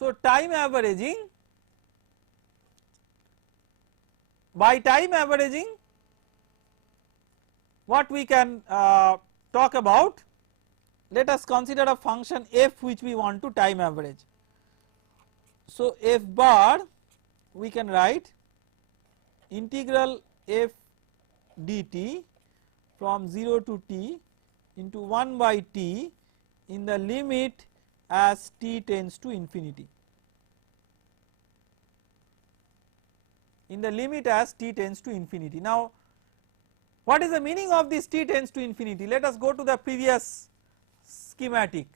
So, time averaging, by time averaging what we can talk about, let us consider a function f which we want to time average. So, f bar we can write integral f dt from 0 to t into 1 by t in the limit as t tends to infinity, in the limit as t tends to infinity. Now, what is the meaning of this t tends to infinity? Let us go to the previous schematic.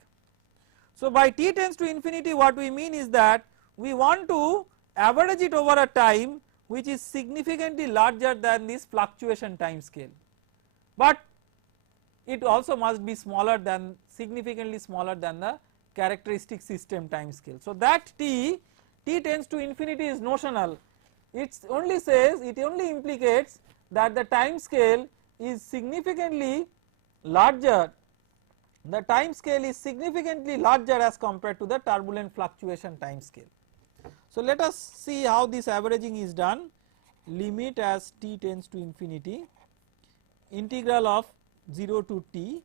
So, by t tends to infinity what we mean is that we want to average it over a time which is significantly larger than this fluctuation time scale, but it also must be smaller than, significantly smaller than the characteristic system time scale. So, that t tends to infinity is notional, it only says, it only implicates that the time scale is significantly larger, the time scale is significantly larger as compared to the turbulent fluctuation time scale. So, let us see how this averaging is done. Limit as t tends to infinity, integral of 0 to t,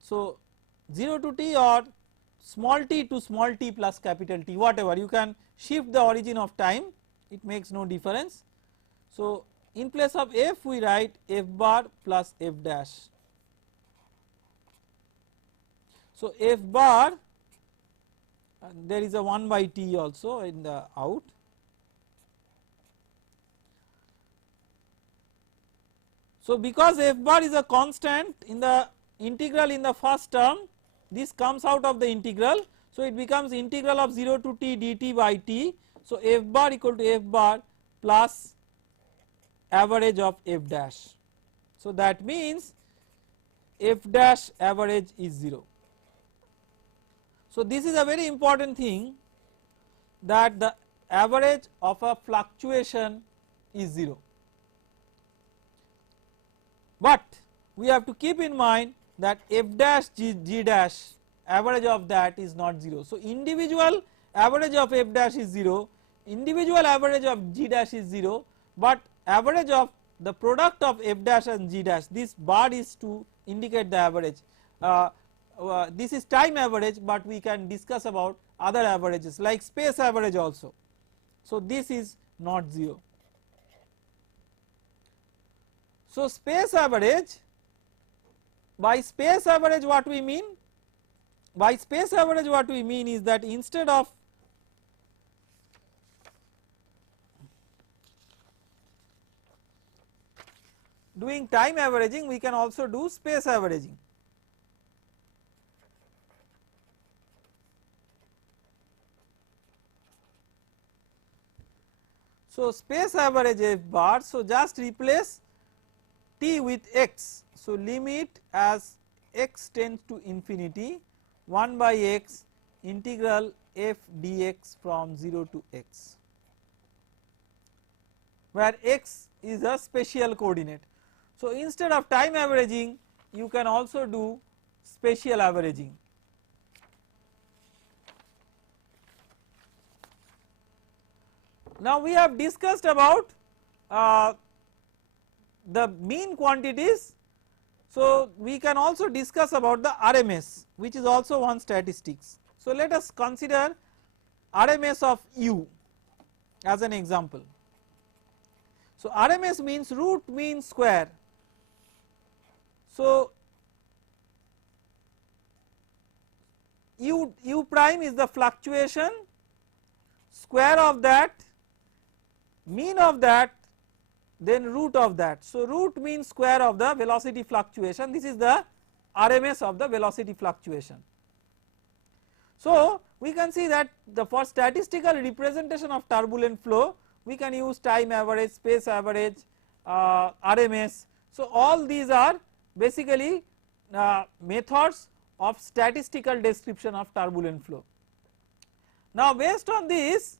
so 0 to t or small t to small t plus capital T, whatever, you can shift the origin of time, it makes no difference. So, in place of f we write f bar plus f dash. So, f bar, there is a 1 by t also in the out. So, because f bar is a constant in the integral in the first term, this comes out of the integral. So, it becomes integral of 0 to t dt by t. So, f bar equal to f bar plus average of f dash. So, that means f dash average is 0. So, this is a very important thing, that the average of a fluctuation is 0, but we have to keep in mind that f dash g dash average of that is not 0. So, individual average of f dash is 0, individual average of g dash is 0, but average of the product of f dash and g dash, this bar is to indicate the average. This is time average, but we can discuss about other averages like space average also. So, this is not 0. So, space average, by space average what we mean? By space average what we mean is that instead of doing time averaging, we can also do space averaging. So, space average f bar, so just replace t with x. So, limit as x tends to infinity 1 by x integral f dx from 0 to x, where x is a spatial coordinate. So, instead of time averaging you can also do spatial averaging. Now, we have discussed about the mean quantities. So, we can also discuss about the RMS, which is also one statistics. So, let us consider RMS of u as an example. So, RMS means root mean square. So, u prime is the fluctuation, square of that, mean of that, then root of that. So, root mean square of the velocity fluctuation, this is the RMS of the velocity fluctuation. So, we can see that for statistical representation of turbulent flow we can use time average, space average, RMS. So, all these are basically methods of statistical description of turbulent flow. Now, based on this,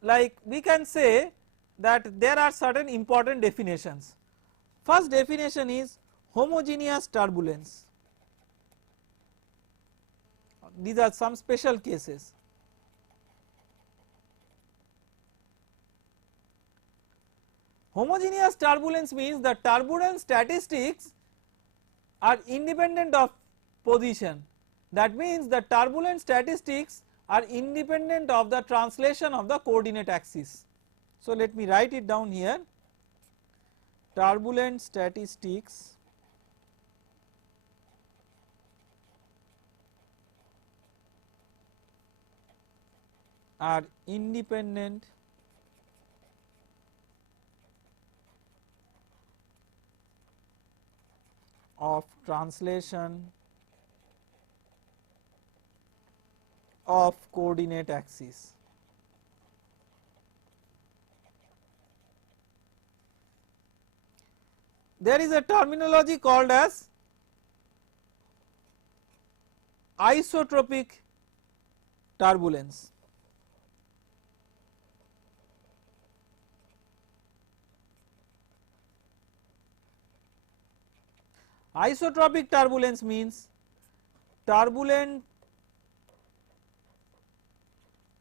like we can say that there are certain important definitions. First definition is homogeneous turbulence. these are some special cases. Homogeneous turbulence means the turbulence statistics are independent of position. That means the turbulence statistics are independent of the translation of the coordinate axis. So let me write it down here. Turbulence statistics are independent of translation of coordinate axis. There is a terminology called as isotropic turbulence. Isotropic turbulence means turbulent,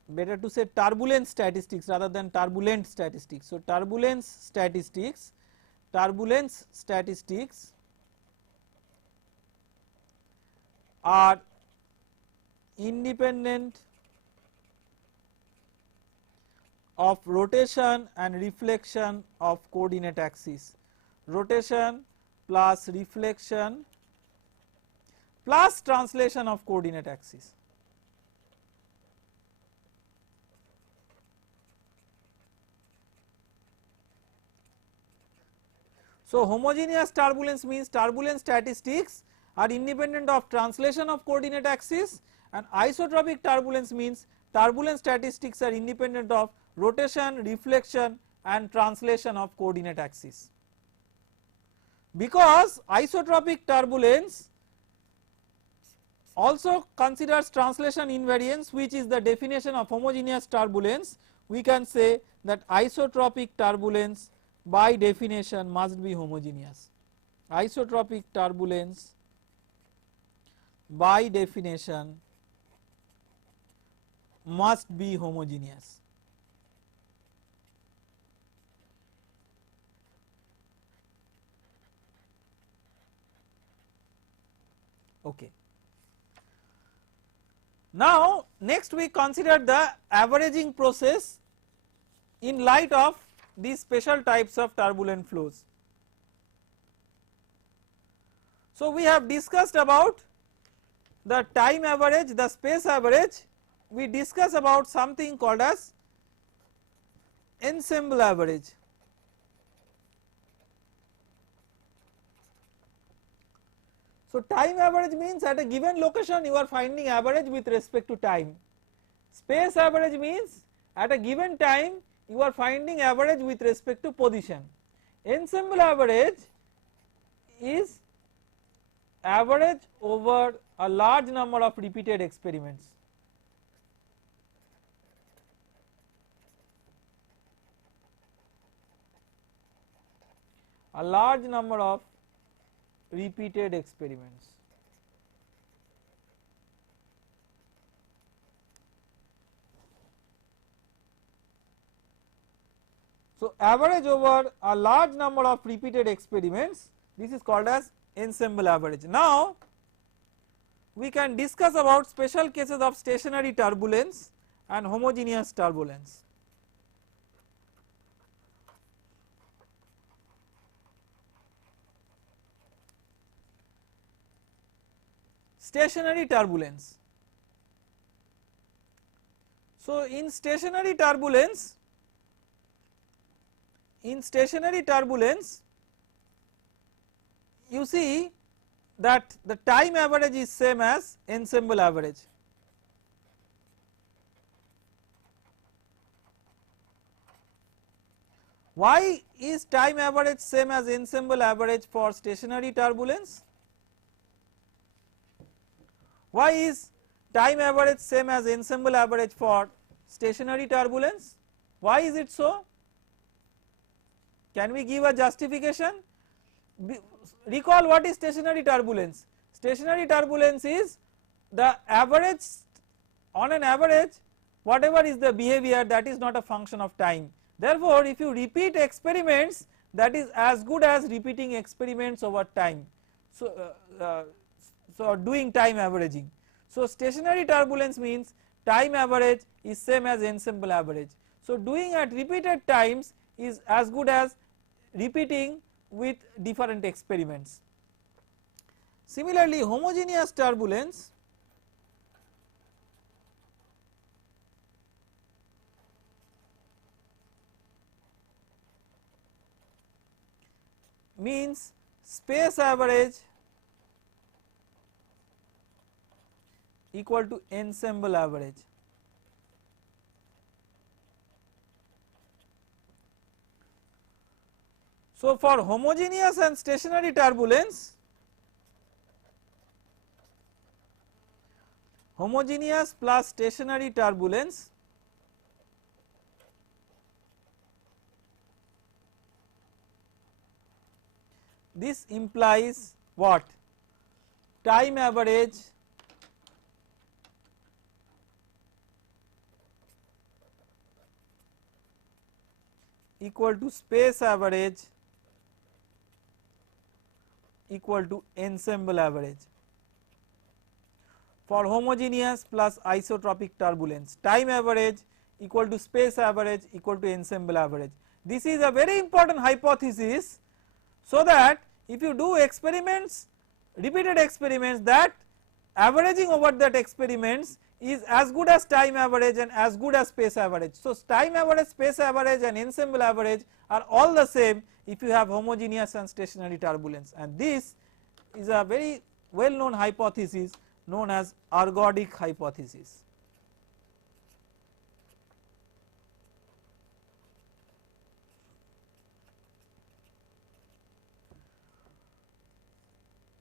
better to say turbulence statistics rather than turbulent statistics. So turbulence statistics are independent of rotation and reflection of coordinate axis. Rotation plus reflection plus translation of coordinate axis. So homogeneous turbulence means turbulence statistics are independent of translation of coordinate axis, and isotropic turbulence means turbulence statistics are independent of rotation, reflection and translation of coordinate axis. Because isotropic turbulence also considers translation invariance, which is the definition of homogeneous turbulence, we can say that isotropic turbulence by definition must be homogeneous. Isotropic turbulence by definition must be homogeneous. Okay. Now next we consider the averaging process in light of these special types of turbulent flows. So we have discussed about the time average, the space average, we discuss about something called as ensemble average. So time average means at a given location you are finding average with respect to time. Space average means at a given time you are finding average with respect to position. Ensemble average is average over a large number of repeated experiments. A large number of repeated experiments. So average over a large number of repeated experiments, this is called as ensemble average. Now we can discuss about special cases of stationary turbulence and homogeneous turbulence. Stationary turbulence. So in stationary turbulence, you see that the time average is same as ensemble average. Why is time average same as ensemble average for stationary turbulence? Why is time average same as ensemble average for stationary turbulence? Why is it so? Can we give a justification? Recall what is stationary turbulence. Stationary turbulence is the average, on an average whatever is the behavior, that is not a function of time. Therefore, if you repeat experiments, that is as good as repeating experiments over time. So doing time averaging. So stationary turbulence means time average is same as ensemble average. So doing at repeated times is as good as repeating with different experiments. Similarly, homogeneous turbulence means space average equal to ensemble average. So for homogeneous and stationary turbulence, homogeneous plus stationary turbulence this implies what? Time average equal to space average equal to ensemble average. For homogeneous plus isotropic turbulence, time average equal to space average equal to ensemble average. This is a very important hypothesis, so that if you do experiments, repeated experiments, that averaging over that experiments is as good as time average and as good as space average. So time average, space average and ensemble average are all the same if you have homogeneous and stationary turbulence, and this is a very well known hypothesis known as ergodic hypothesis.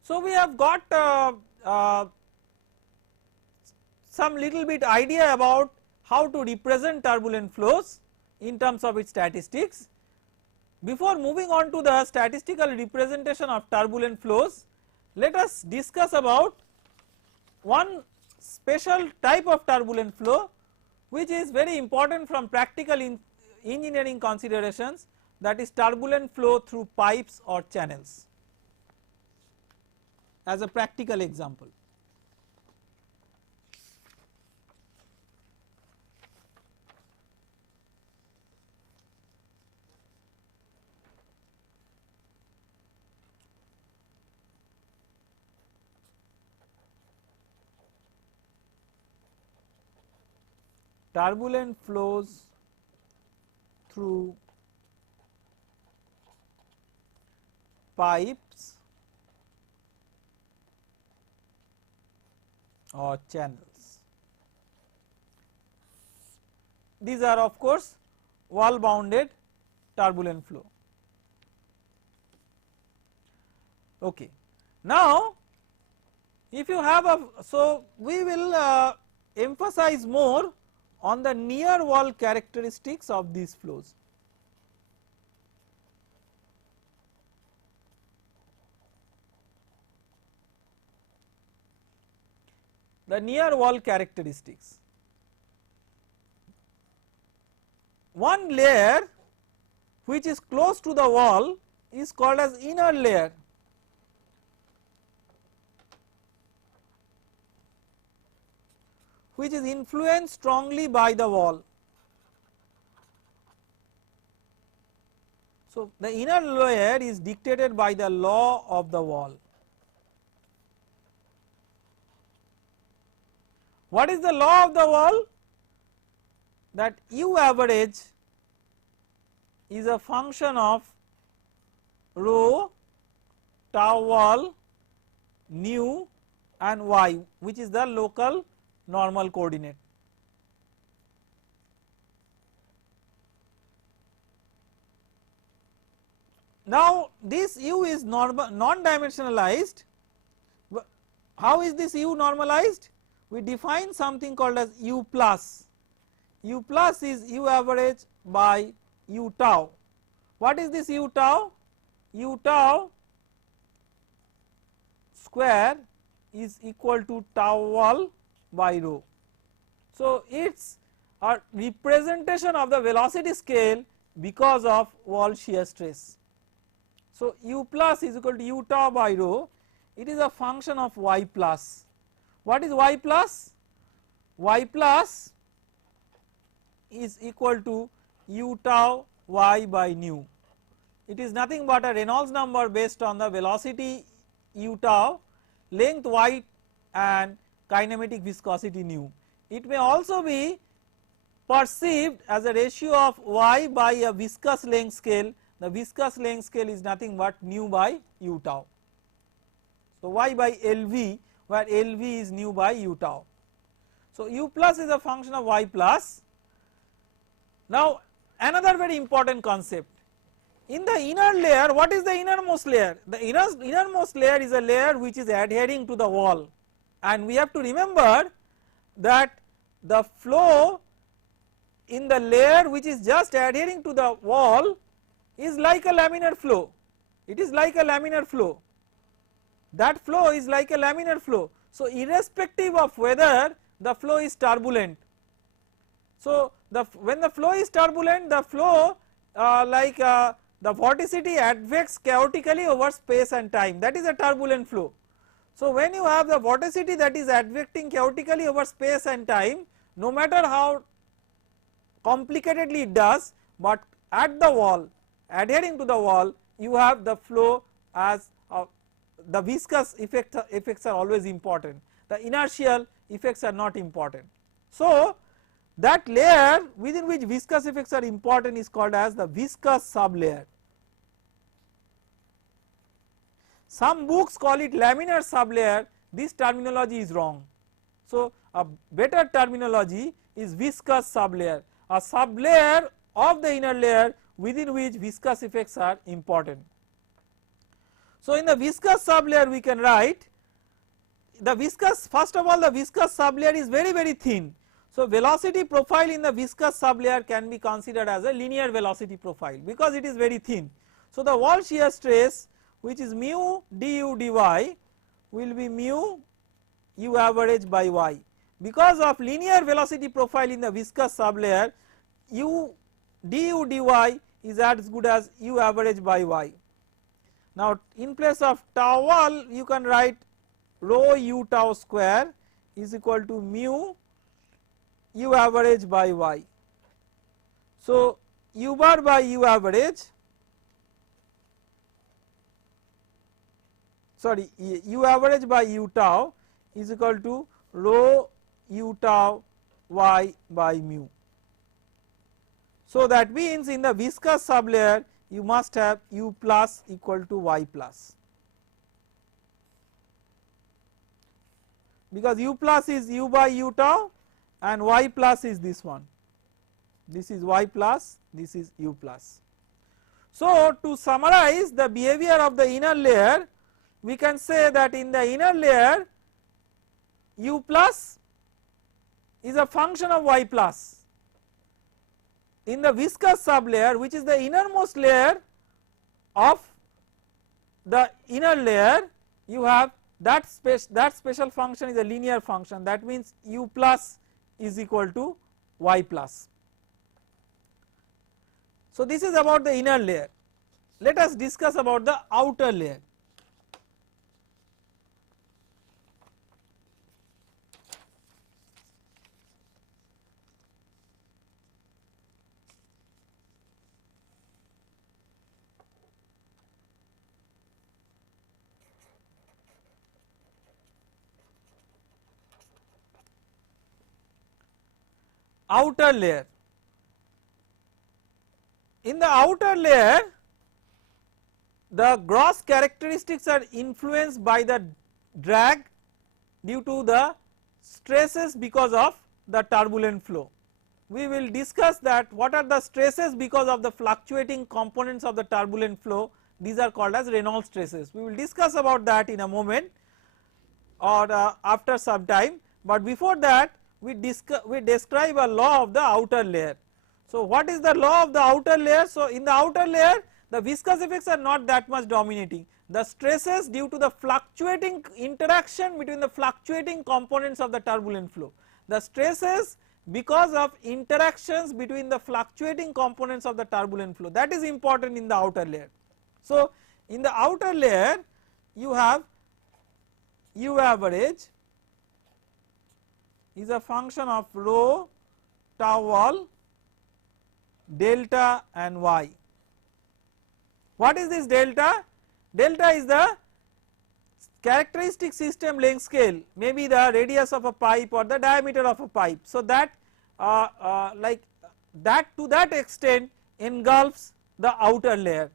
So we have got some little bit idea about how to represent turbulent flows in terms of its statistics. Before moving on to the statistical representation of turbulent flows, let us discuss about one special type of turbulent flow which is very important from practical engineering considerations, that is turbulent flow through pipes or channels. As a practical example, turbulent flows through pipes or channels. These are of course wall bounded turbulent flow. Okay. Now if you have a, so we will emphasize more on the near wall characteristics of these flows. The near wall characteristics. One layer which is close to the wall is called as inner layer. Which is influenced strongly by the wall. So the inner layer is dictated by the law of the wall. What is the law of the wall? That U average is a function of rho, tau wall, nu and y, which is the local normal coordinate. Now this U is non-dimensionalized. How is this U normalized? We define something called as U plus. U plus is U average by U tau. What is this U tau? U tau square is equal to tau wall by rho. So, it is a representation of the velocity scale because of wall shear stress. So, u plus is equal to u tau by rho, it is a function of y plus. What is y plus? Y plus is equal to u tau y by nu. It is nothing but a Reynolds number based on the velocity u tau, length y and kinematic viscosity nu. It may also be perceived as a ratio of y by a viscous length scale. The viscous length scale is nothing but nu by u tau. So, y by Lv, where Lv is nu by u tau. So, u plus is a function of y plus. Now, another very important concept, in the inner layer, what is the innermost layer? The innermost layer is a layer which is adhering to the wall, and we have to remember that the flow in the layer which is just adhering to the wall is like a laminar flow. It is like a laminar flow, that flow is like a laminar flow. So, irrespective of whether the flow is turbulent. So, when the flow is turbulent, the flow the vorticity advects chaotically over space and time, that is a turbulent flow. So, when you have the vorticity that is advecting chaotically over space and time, no matter how complicatedly it does, but at the wall, adhering to the wall, you have the flow as the viscous effects are always important, the inertial effects are not important. So, that layer within which viscous effects are important is called as the viscous sublayer. Some books call it laminar sublayer, this terminology is wrong. So, a better terminology is viscous sublayer, a sublayer of the inner layer within which viscous effects are important. So, in the viscous sublayer we can write the viscous, first of all the viscous sublayer is very thin. So, velocity profile in the viscous sublayer can be considered as a linear velocity profile because it is very thin. So, the wall shear stress which is mu du dy will be mu u average by y. Because of linear velocity profile in the viscous sublayer, u du dy is as good as u average by y. Now, in place of tau wall you can write rho u tau square is equal to mu u average by y. So, u bar by u average, sorry, u average by u tau is equal to rho u tau y by mu. So, that means in the viscous sublayer you must have u plus equal to y plus, because u plus is u by u tau and y plus is this one, this is y plus, this is u plus. So, to summarize the behavior of the inner layer, we can say that in the inner layer u plus is a function of y plus. In the viscous sublayer, which is the innermost layer of the inner layer, you have that special function is a linear function, that means u plus is equal to y plus. So, this is about the inner layer. Let us discuss about the outer layer. Outer layer. In the outer layer, the gross characteristics are influenced by the drag due to the stresses because of the turbulent flow. We will discuss that what are the stresses because of the fluctuating components of the turbulent flow, these are called as Reynolds stresses. We will discuss about that in a moment or after some time, but before that we describe a law of the outer layer. So, what is the law of the outer layer? So, in the outer layer the viscous effects are not that much dominating, the stresses due to the fluctuating interaction between the fluctuating components of the turbulent flow. The stresses because of interactions between the fluctuating components of the turbulent flow, that is important in the outer layer. So, in the outer layer you have U average is a function of rho, tau wall, delta and y. What is this delta? Delta is the characteristic system length scale, maybe the radius of a pipe or the diameter of a pipe. So, that like that to that extent engulfs the outer layer.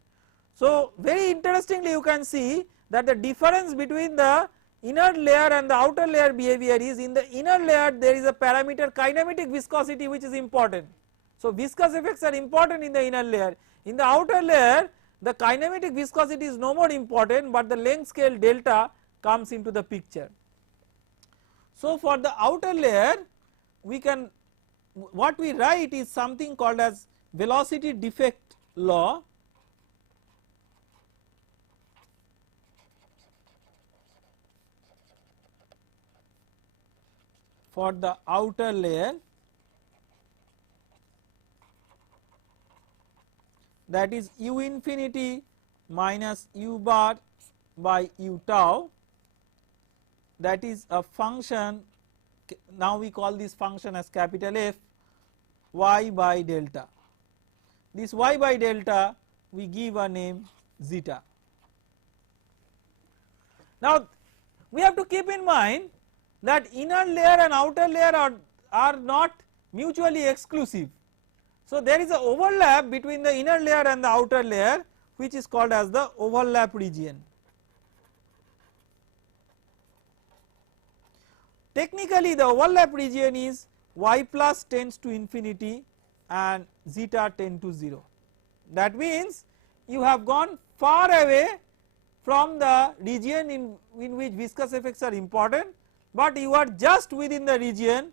So, very interestingly you can see that the difference between the inner layer and the outer layer behavior is, in the inner layer there is a parameter kinematic viscosity which is important. So, viscous effects are important in the inner layer. In the outer layer the kinematic viscosity is no more important, but the length scale delta comes into the picture. So, for the outer layer we can, what we write is something called as velocity defect law. For the outer layer, that is u infinity minus u bar by u tau, that is a function, now we call this function as capital F, y by delta. This y by delta we give a name zeta. Now we have to keep in mind that inner layer and outer layer are not mutually exclusive. So, there is a overlap between the inner layer and the outer layer which is called as the overlap region. Technically the overlap region is y plus tends to infinity and zeta tend to 0. That means you have gone far away from the region in which viscous effects are important, but you are just within the region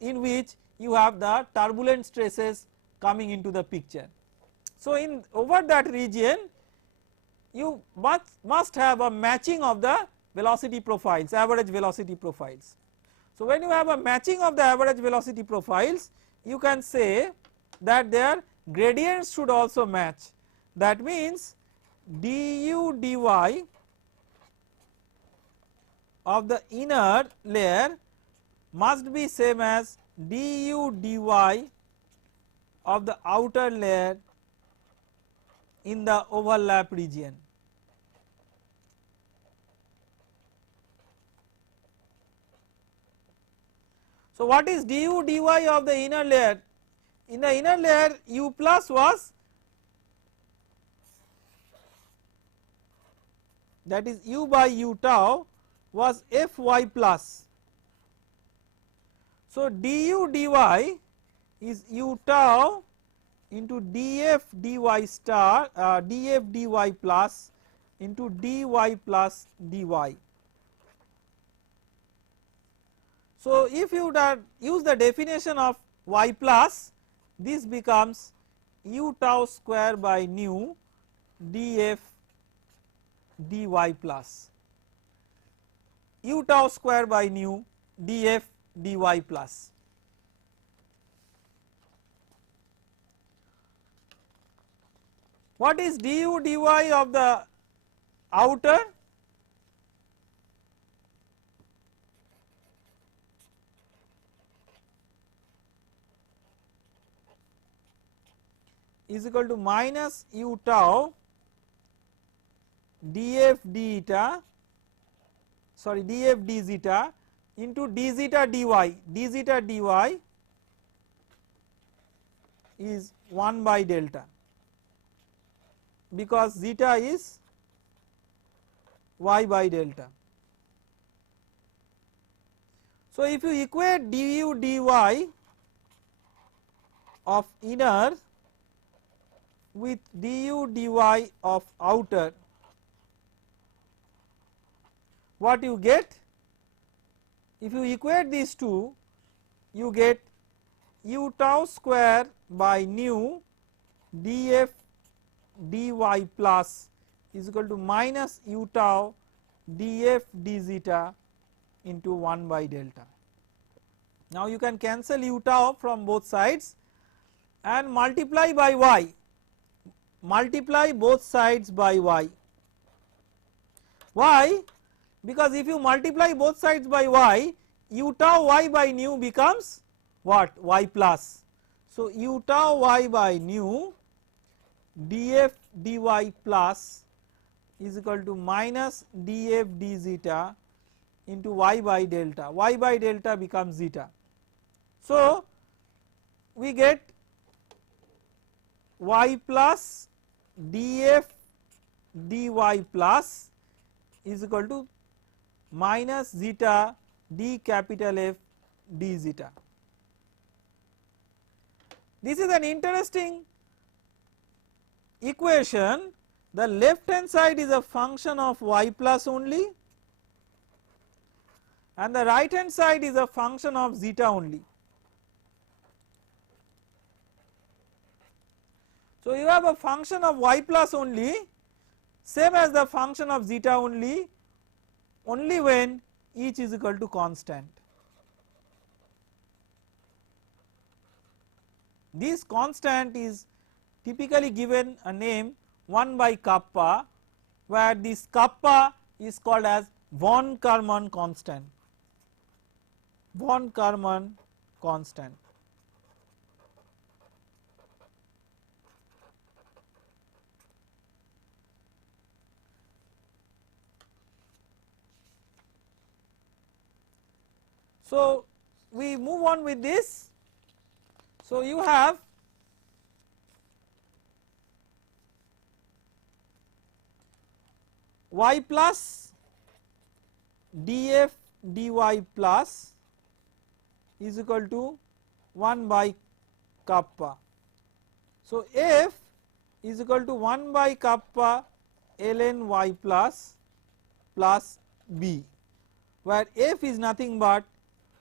in which you have the turbulent stresses coming into the picture. So, in over that region you must have a matching of the velocity profiles, average velocity profiles. So, when you have a matching of the average velocity profiles, you can say that their gradients should also match. That means du dy of the inner layer must be same as du dy of the outer layer in the overlap region. So, what is du dy of the inner layer? In the inner layer u plus was, that is u by u tau was fy plus. So, du dy is u tau into df dy star df dy plus into dy plus dy. So, if you use the definition of y plus, this becomes u tau square by nu df dy plus, u tau square by nu df dy plus. What is du dy of the outer? Is equal to minus u tau df d eta, sorry df d zeta into d zeta dy, d zeta dy is 1 by delta, because zeta is y by delta. So, if you equate du dy of inner with du dy of outer, what you get? If you equate these two, you get u tau square by nu df dy plus is equal to minus u tau df d zeta into 1 by delta. Now you can cancel u tau from both sides and multiply by y, multiply both sides by y. Why? Because if you multiply both sides by y, u tau y by nu becomes what? Y plus. So u tau y by nu df dy plus is equal to minus df d zeta into y by delta, y by delta becomes zeta. So we get y plus df dy plus is equal to minus zeta d capital F d zeta. This is an interesting equation. The left hand side is a function of y plus only and the right hand side is a function of zeta only. So you have a function of y plus only, same as the function of zeta only when each is equal to constant. This constant is typically given a name 1 by kappa, where this kappa is called as von Karman constant, von Karman constant. So we move on with this. So you have y plus df dy plus is equal to 1 by kappa. So f is equal to 1 by kappa ln y plus b, where f is nothing but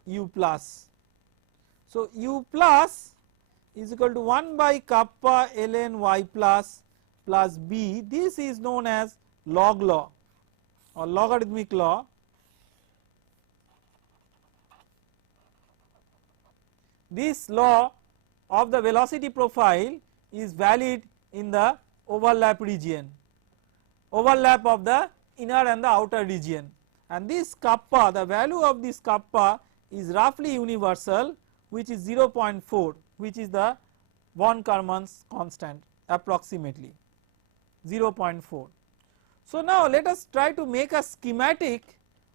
u plus. So u plus is equal to 1 by kappa ln y plus b. This is known as log law or logarithmic law. This law of the velocity profile is valid in the overlap region, overlap of the inner and the outer region, and this kappa, the value of this kappa is roughly universal, which is 0.4, which is the von Karman's constant, approximately 0.4. So now let us try to make a schematic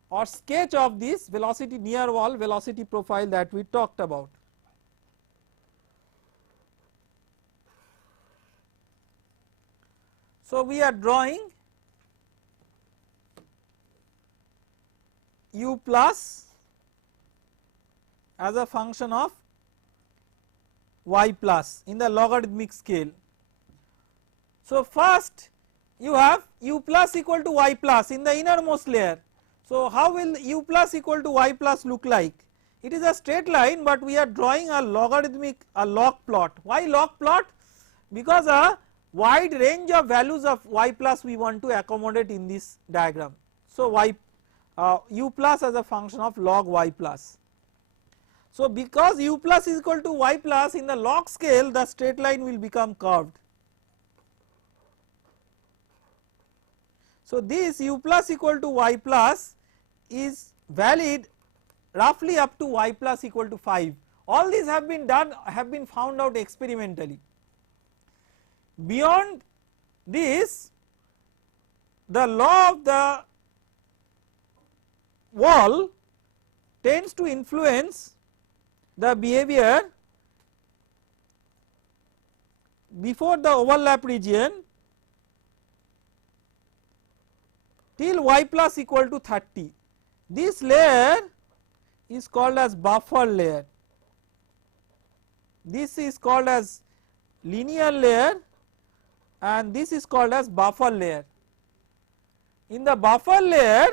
or sketch of this velocity near wall velocity profile that we talked about. So we are drawing u plus as a function of y plus in the logarithmic scale. So first you have u plus equal to y plus in the innermost layer. So how will u plus equal to y plus look like? It is a straight line, but we are drawing a logarithmic, a log plot. Why log plot? Because a wide range of values of y plus we want to accommodate in this diagram. So y u plus as a function of log y plus. So because u plus is equal to y plus, in the log scale the straight line will become curved. So this u plus equal to y plus is valid roughly up to y plus equal to 5. All these have been done, have been found out experimentally. Beyond this, the law of the wall tends to influence the behavior before the overlap region till y plus equal to 30. This layer is called as buffer layer, this is called as linear layer, and this is called as buffer layer. In the buffer layer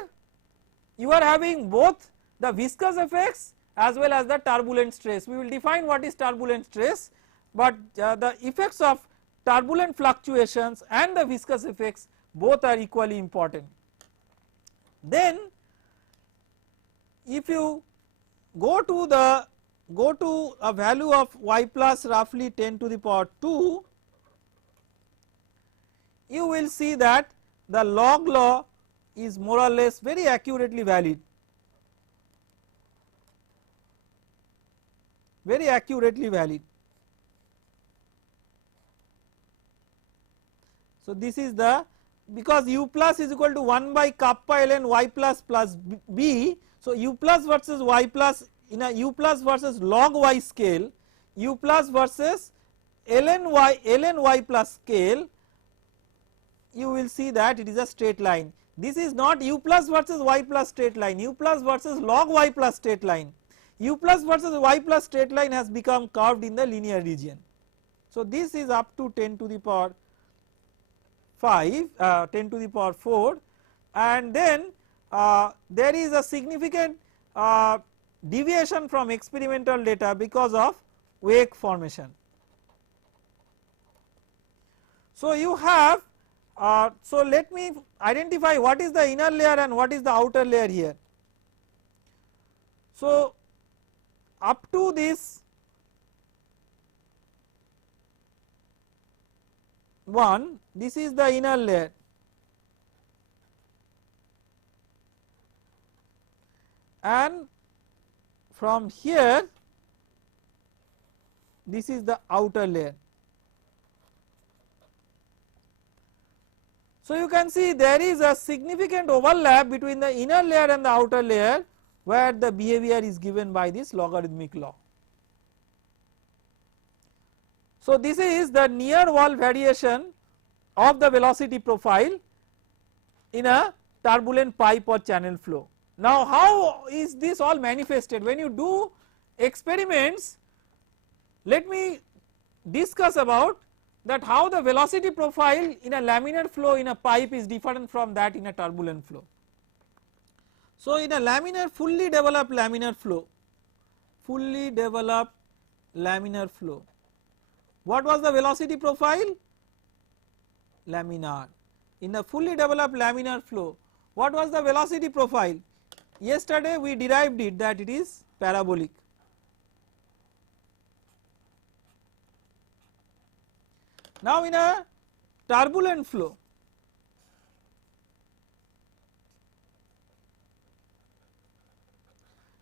you are having both the viscous effects as well as the turbulent stress. We will define what is turbulent stress, but the effects of turbulent fluctuations and the viscous effects both are equally important. Then if you go to a value of y plus roughly 10 to the power 2, you will see that the log law is more or less very accurately valid, very accurately valid. So this is the, because u plus is equal to 1 by kappa ln y plus plus b. So u plus versus y plus in a u plus versus log y scale, u plus versus ln y plus scale, you will see that it is a straight line. This is not u plus versus y plus straight line, u plus versus log y plus straight line. U plus versus y plus straight line has become curved in the linear region. So this is up to 10 to the power 10 to the power 4, and then there is a significant deviation from experimental data because of wake formation. So you have so let me identify what is the inner layer and what is the outer layer here. So up to this one, this is the inner layer, and from here this is the outer layer. So you can see there is a significant overlap between the inner layer and the outer layer, where the behavior is given by this logarithmic law. So this is the near wall variation of the velocity profile in a turbulent pipe or channel flow. Now how is this all manifested? When you do experiments, let me discuss about that how the velocity profile in a laminar flow in a pipe is different from that in a turbulent flow. So in a laminar, fully developed laminar flow, what was the velocity profile? Laminar. In the fully developed laminar flow, what was the velocity profile? Yesterday we derived it that it is parabolic. Now in a turbulent flow,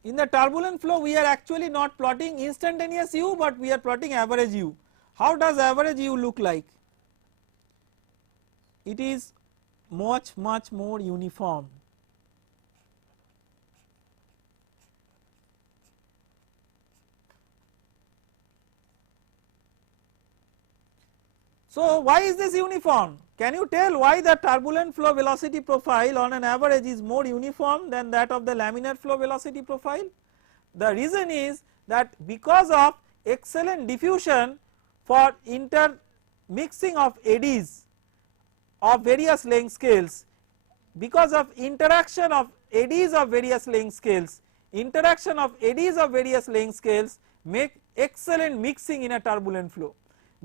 we are actually not plotting instantaneous u, but we are plotting average u. How does average u look like? It is much more uniform. So why is this uniform? Can you tell why the turbulent flow velocity profile on an average is more uniform than that of the laminar flow velocity profile? The reason is that because of excellent diffusion for intermixing of eddies of various length scales, because of interaction of eddies of various length scales, make excellent mixing in a turbulent flow.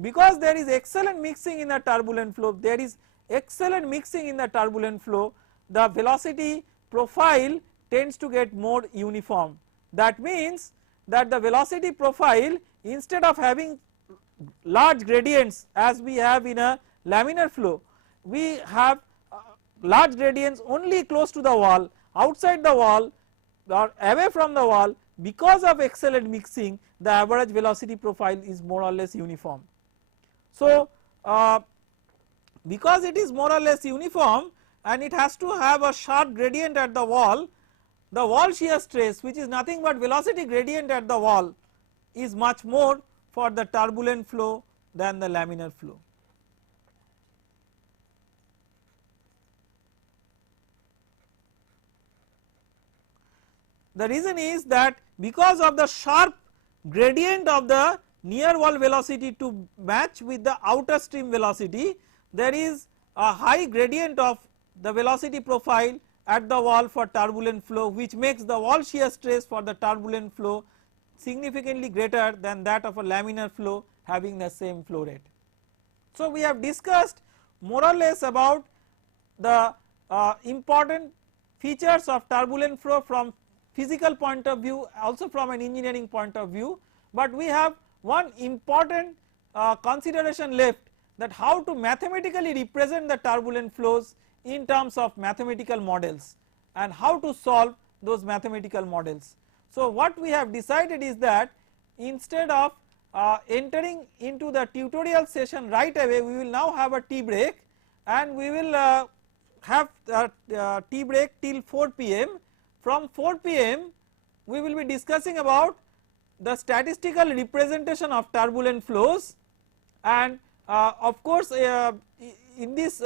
Because there is excellent mixing in a turbulent flow, the velocity profile tends to get more uniform. That means that the velocity profile, instead of having large gradients as we have in a laminar flow, we have large gradients only close to the wall. Outside the wall or away from the wall, because of excellent mixing, the average velocity profile is more or less uniform. So because it is more or less uniform and it has to have a sharp gradient at the wall shear stress, which is nothing but velocity gradient at the wall, is much more for the turbulent flow than the laminar flow. The reason is that because of the sharp gradient of the near wall velocity to match with the outer stream velocity, there is a high gradient of the velocity profile at the wall for turbulent flow, which makes the wall shear stress for the turbulent flow significantly greater than that of a laminar flow having the same flow rate. So we have discussed more or less about the important features of turbulent flow from physical point of view, also from an engineering point of view, but we have one important consideration left, that how to mathematically represent the turbulent flows in terms of mathematical models and how to solve those mathematical models. So what we have decided is that instead of entering into the tutorial session right away, we will now have a tea break, and we will have tea break till 4 p.m. From 4 p.m. we will be discussing about the statistical representation of turbulent flows, and of course in this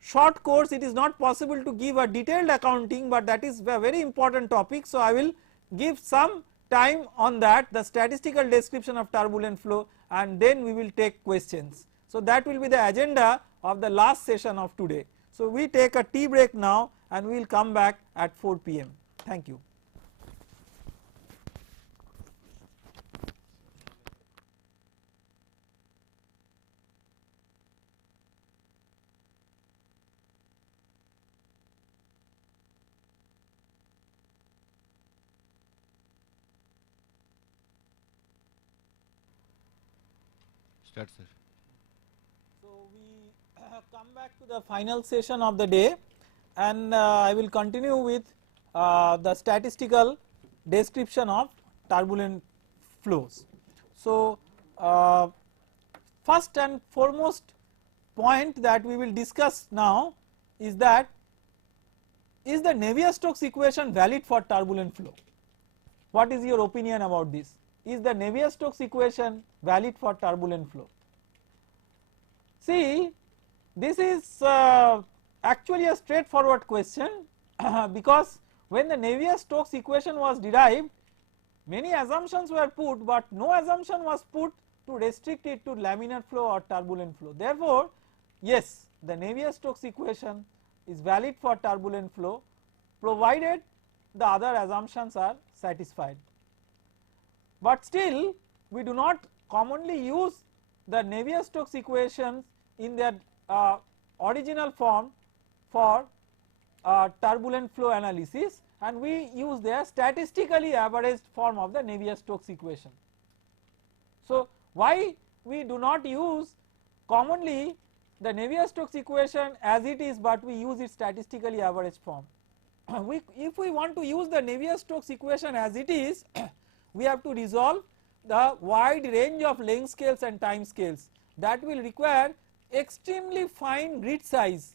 short course it is not possible to give a detailed accounting, but that is a very important topic. So I will give some time on that, the statistical description of turbulent flow, and then we will take questions. So that will be the agenda of the last session of today. So we take a tea break now and we will come back at 4 p.m. Thank you. Start, sir. So we come back to the final session of the day, and I will continue with the statistical description of turbulent flows. So first and foremost point that we will discuss now is that, is the Navier-Stokes equation valid for turbulent flow? What is your opinion about this? Is the Navier-Stokes equation valid for turbulent flow? See, this is actually a straightforward question because when the Navier-Stokes equation was derived, many assumptions were put, but no assumption was put to restrict it to laminar flow or turbulent flow. Therefore, yes, the Navier-Stokes equation is valid for turbulent flow provided the other assumptions are satisfied. But still we do not commonly use the Navier-Stokes equations in their original form for turbulent flow analysis, and we use their statistically averaged form of the Navier-Stokes equation. So why we do not use commonly the Navier-Stokes equation as it is, but we use its statistically averaged form? If we want to use the Navier-Stokes equation as it is, we have to resolve the wide range of length scales and time scales that will require extremely fine grid size,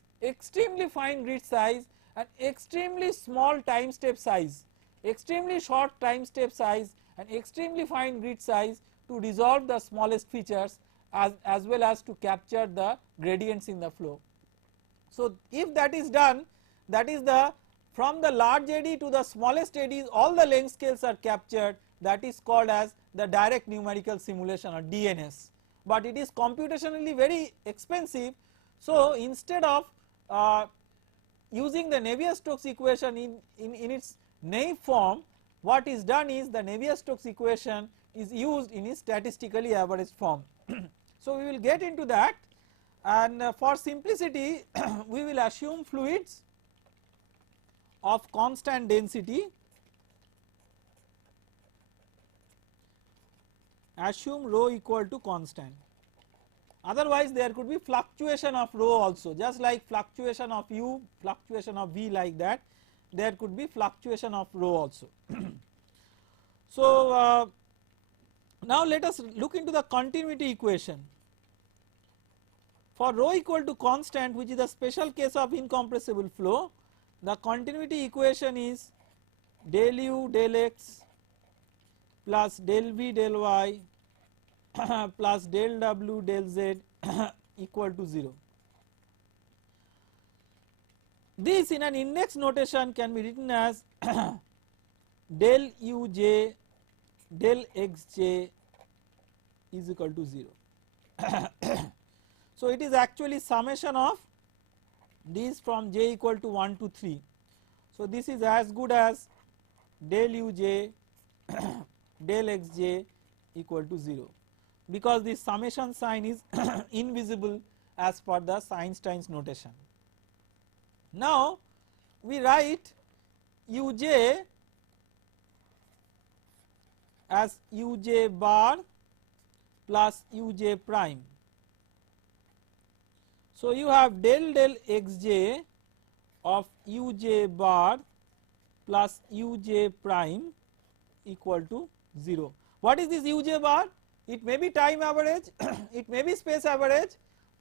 and extremely small time step size, extremely short time step size and extremely fine grid size to resolve the smallest features as well as to capture the gradients in the flow. So if that is done, that is the from the large eddy to the smallest eddies all the length scales are captured, that is called as the direct numerical simulation or DNS, but it is computationally very expensive. So instead of using the Navier-Stokes equation in its naive form, what is done is the Navier-Stokes equation is used in its statistically averaged form. So we will get into that, and for simplicity we will assume fluids of constant density, assume rho equal to constant. Otherwise there could be fluctuation of rho also, just like fluctuation of u, fluctuation of v, like that there could be fluctuation of rho also. So now let us look into the continuity equation. For rho equal to constant, which is the special case of incompressible flow, the continuity equation is del u del x plus del v del y plus del w del z equal to 0. This in an index notation can be written as del uj del xj is equal to 0. So it is actually summation of these from j equal to 1 to 3. So this is as good as del uj del xj equal to 0, because this summation sign is invisible as per the Einstein's notation. Now we write uj as uj bar plus uj prime. So you have del del xj of uj bar plus uj prime equal to 0. What is this uj bar? It may be time average, it may be space average.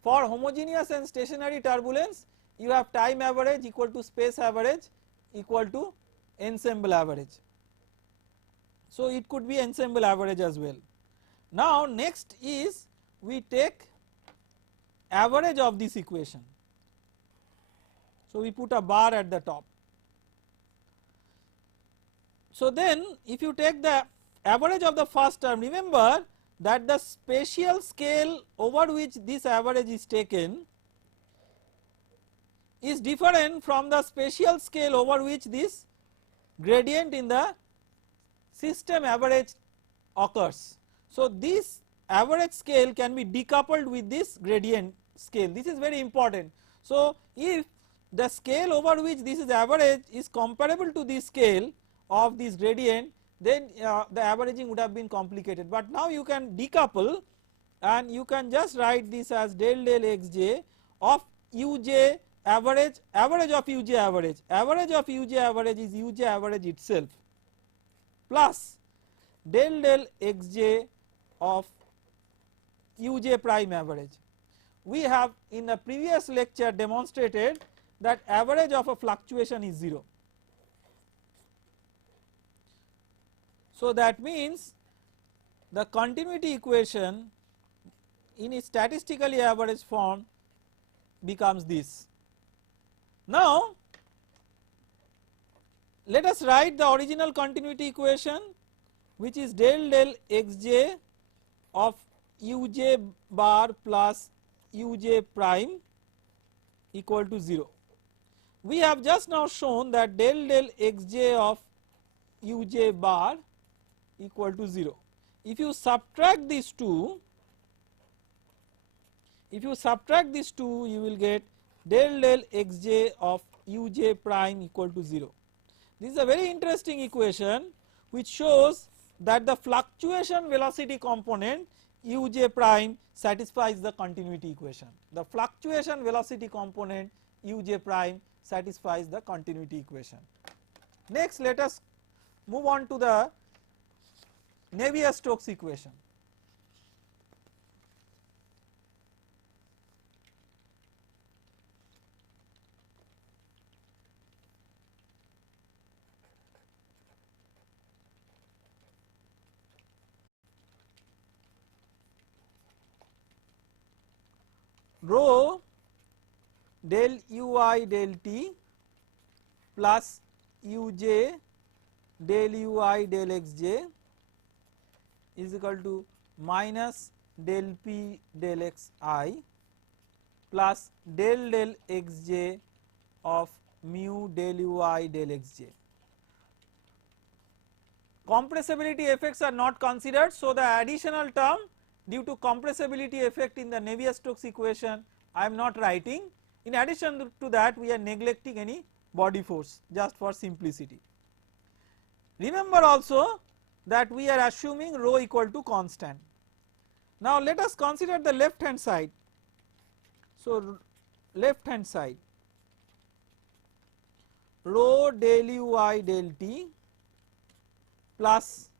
For homogeneous and stationary turbulence, you have time average equal to space average equal to ensemble average. So it could be ensemble average as well. Now next is we take average of this equation. So we put a bar at the top. So then if you take the average of the first term, remember that the spatial scale over which this average is taken is different from the spatial scale over which this gradient in the system average occurs. So this average scale can be decoupled with this gradient scale, this is very important. So if the scale over which this is average is comparable to the scale of this gradient, then the averaging would have been complicated, but now you can decouple and you can just write this as del del xj of uj average, average of uj average, average of uj average is uj average itself plus del del xj of uj prime average. We have in the previous lecture demonstrated that average of a fluctuation is 0. So that means the continuity equation in its statistically average form becomes this. Now let us write the original continuity equation, which is del del xj of uj bar plus uj prime equal to 0. We have just now shown that del del xj of uj bar equal to 0. If you subtract these two, you will get del del xj of uj prime equal to 0. This is a very interesting equation which shows that the fluctuation velocity component uj prime satisfies the continuity equation. The fluctuation velocity component uj prime satisfies the continuity equation. Next let us move on to the Navier-Stokes equation. Rho del ui del t plus uj del ui del xj is equal to minus del p del xi plus del del xj of mu del ui del xj. Compressibility effects are not considered, so the additional term due to compressibility effect in the Navier-Stokes equation I am not writing. In addition to that, we are neglecting any body force just for simplicity. Remember also that we are assuming rho equal to constant. Now let us consider the left hand side. So left hand side, rho del ui del t plus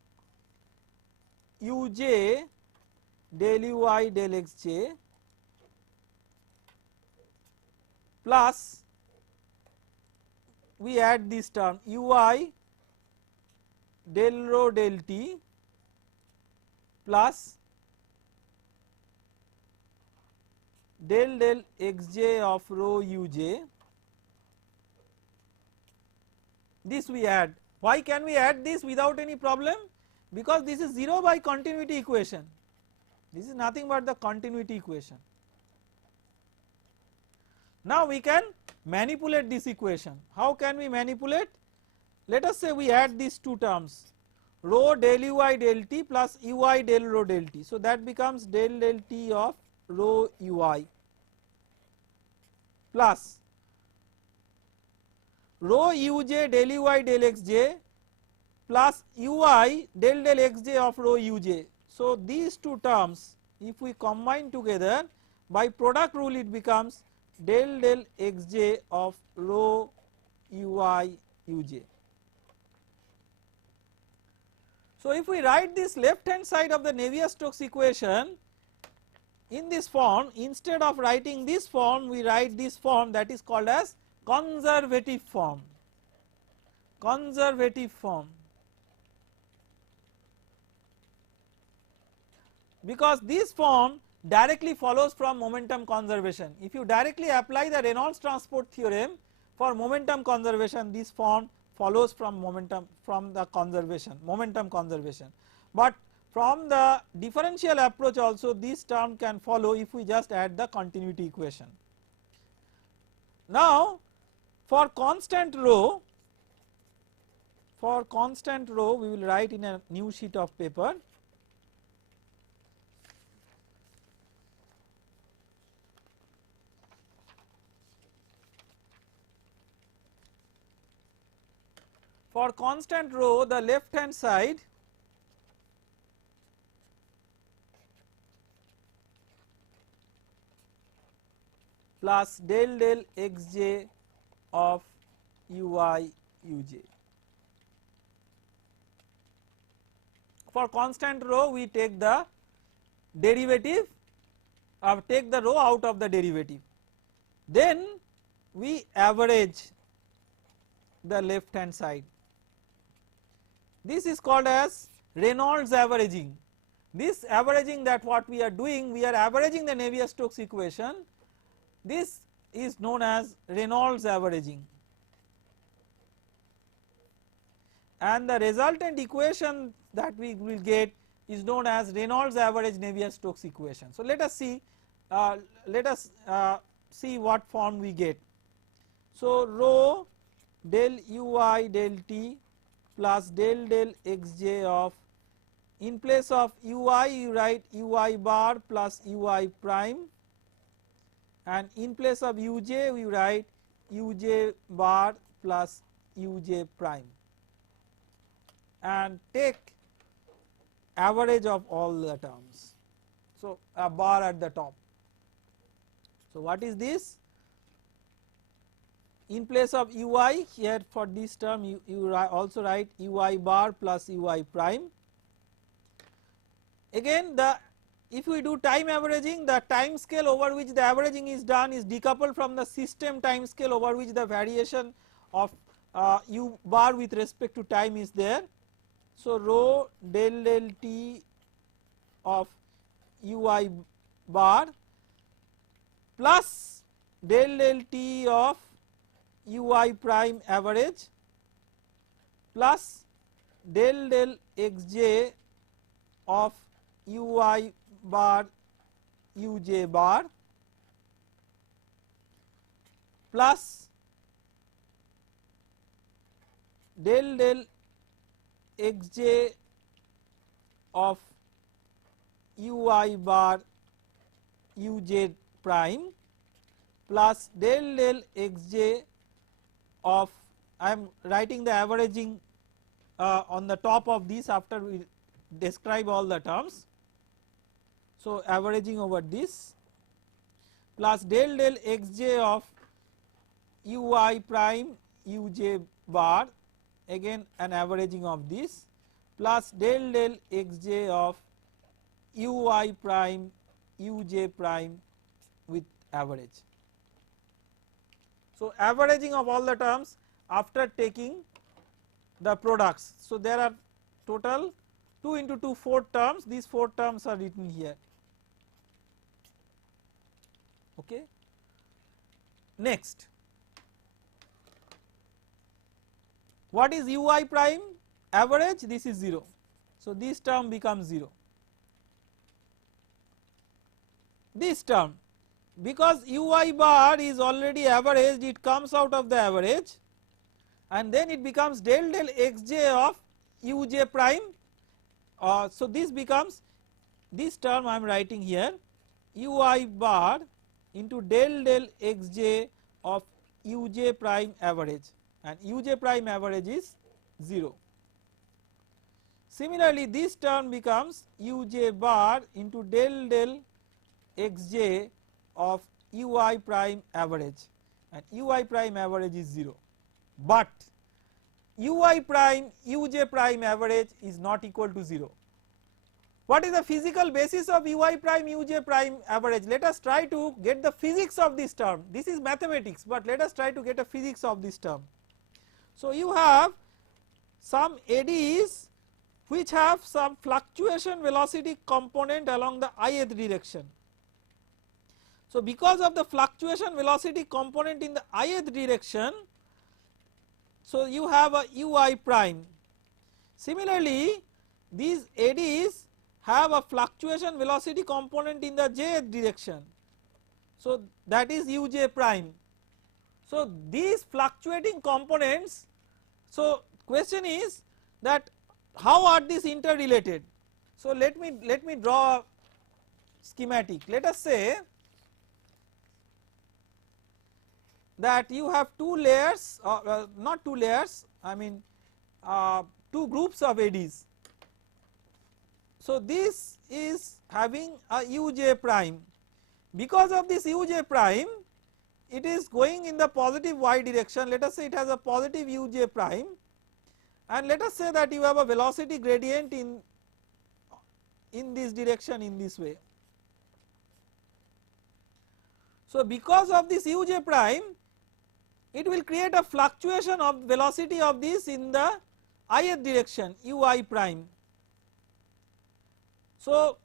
uj del ui del xj plus we add this term ui del rho del t plus del del xj of rho uj, this we add. Why can we add this without any problem? Because this is 0 by continuity equation, this is nothing but the continuity equation. Now we can manipulate this equation. How can we manipulate? Let us say we add these two terms, rho del ui del t plus ui del rho del t. So that becomes del del t of rho ui plus rho uj del uy del xj plus ui del del xj of rho uj. So these two terms if we combine together by product rule it becomes del del xj of rho ui uj. So if we write this left hand side of the Navier-Stokes equation in this form, instead of writing this form we write this form, that is called as conservative form, conservative form, because this form directly follows from momentum conservation. If you directly apply the Reynolds transport theorem for momentum conservation, this form follows from the conservation, momentum conservation, but from the differential approach also this term can follow if we just add the continuity equation. Now for constant rho we will write in a new sheet of paper. For constant rho the left hand side plus del del xj of ui uj. For constant rho we take the derivative take the rho out of the derivative, then we average the left hand side. This is called as Reynolds averaging. This averaging, that what we are doing, we are averaging the Navier-Stokes equation, this is known as Reynolds averaging, and the resultant equation that we will get is known as Reynolds average Navier-Stokes equation. So let us see what form we get. So rho del ui del t plus del del xj of, in place of ui you write ui bar plus ui prime, and in place of uj we write uj bar plus uj prime, and take average of all the terms. So a bar at the top. So what is this? In place of ui here for this term you also write ui bar plus ui prime. Again if we do time averaging, the time scale over which the averaging is done is decoupled from the system time scale over which the variation of u bar with respect to time is there. So rho del del t of ui bar plus del del t of ui prime average plus del del xj of ui bar uj bar plus del del xj of ui bar uj prime plus del del xj of, I am writing the averaging on the top of this after we describe all the terms. So averaging over this plus del del xj of ui prime uj bar, again an averaging of this, plus del del xj of ui prime uj prime with average. So averaging of all the terms after taking the products. So there are total 2 into 2 4 terms, these 4 terms are written here. Okay. Next, what is ui prime average? This is 0. So this term becomes 0. This term, because ui bar is already averaged, it comes out of the average and then it becomes del del xj of uj prime. So this becomes, this term I am writing here, ui bar into del del xj of uj prime average. and uj prime average is 0. Similarly, this term becomes uj bar into del del xj of ui prime average, and ui prime average is 0, but ui prime uj prime average is not equal to 0. What is the physical basis of ui prime uj prime average? Let us try to get the physics of this term. This is mathematics, but let us try to get a physics of this term. So you have some eddies which have some fluctuation velocity component along the ith direction. So because of the fluctuation velocity component in the ith direction, so you have a ui prime. Similarly, these eddies have a fluctuation velocity component in the jth direction, so that is uj prime. So these fluctuating components, so question is that how are these interrelated? So let me draw a schematic. Let us say that you have two layers, not two layers, I mean two groups of eddies. So this is having a uj prime. Because of this uj prime, it is going in the positive y direction. Let us say it has a positive uj prime, and let us say that you have a velocity gradient in this direction, in this way. So because of this uj prime, it will create a fluctuation of velocity of this in the ith direction, ui prime. So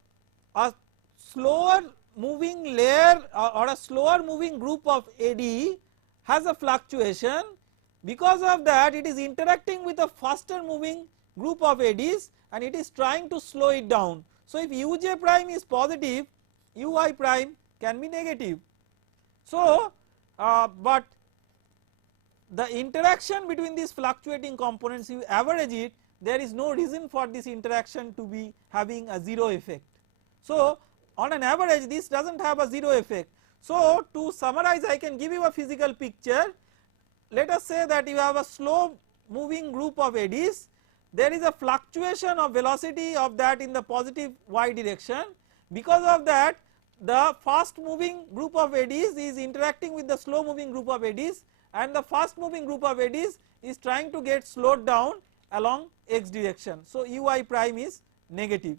a slower moving layer or a slower moving group of eddy has a fluctuation. Because of that, it is interacting with a faster moving group of eddies and it is trying to slow it down. So if uj prime is positive, ui prime can be negative. So but the interaction between these fluctuating components, you average it, there is no reason for this interaction to be having a 0 effect. So on an average this does not have a 0 effect. So to summarize, I can give you a physical picture. Let us say that you have a slow moving group of eddies, there is a fluctuation of velocity of that in the positive y direction. Because of that, the fast moving group of eddies is interacting with the slow moving group of eddies, and the fast moving group of eddies is trying to get slowed down along x direction. So ui prime is negative.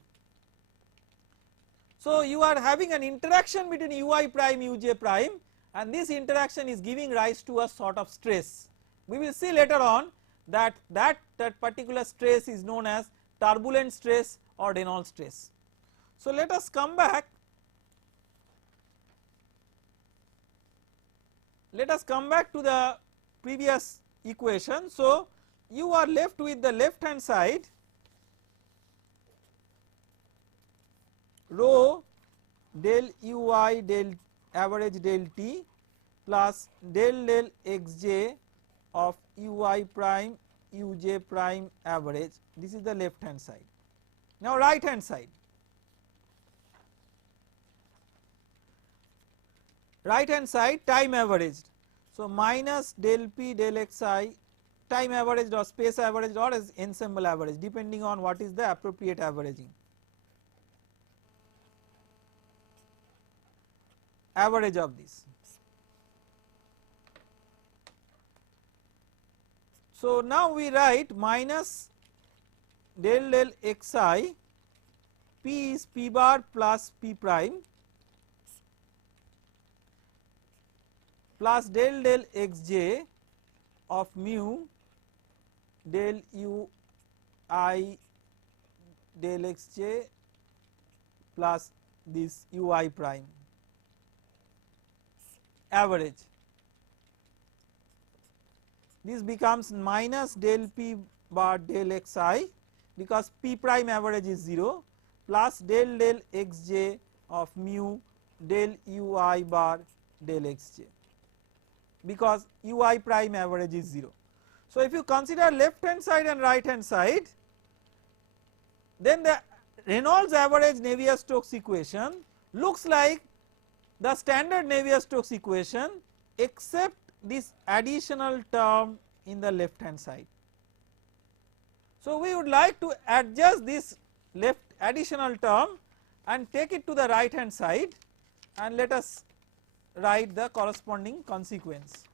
So you are having an interaction between ui prime uj prime, and this interaction is giving rise to a sort of stress. We will see later on that particular stress is known as turbulent stress or Reynolds stress. So let us come back. Let us come back to the previous equation. So you are left with the left hand side rho del ui del average del t plus del del xj of ui prime uj prime average. This is the left hand side. Now right hand side. Right hand side time averaged. So minus del p del xi time averaged or space averaged or as ensemble average, depending on what is the appropriate averaging. Average of this. So now we write minus del del xi, p is p bar plus p prime plus del del xj of mu del ui del xj plus this ui prime average. This becomes minus del p bar del xi because p prime average is 0 plus del del xj of mu del ui bar del xj because ui prime average is 0. So if you consider left hand side and right hand side, then the Reynolds average Navier-Stokes equation looks like the standard Navier-Stokes equation except this additional term in the left hand side. So, we would like to adjust this left additional term and take it to the right hand side, and let us write the corresponding consequence.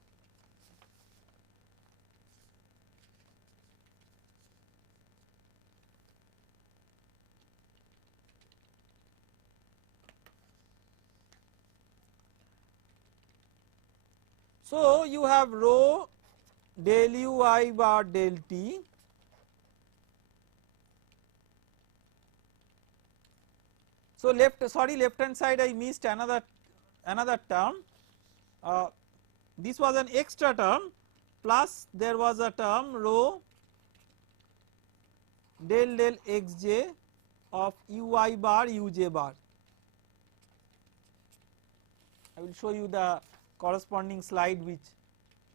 So, you have rho del u I bar del t so left hand side I missed another term, this was an extra term, plus there was a term rho del xj of ui bar uj bar. I will show you the corresponding slide which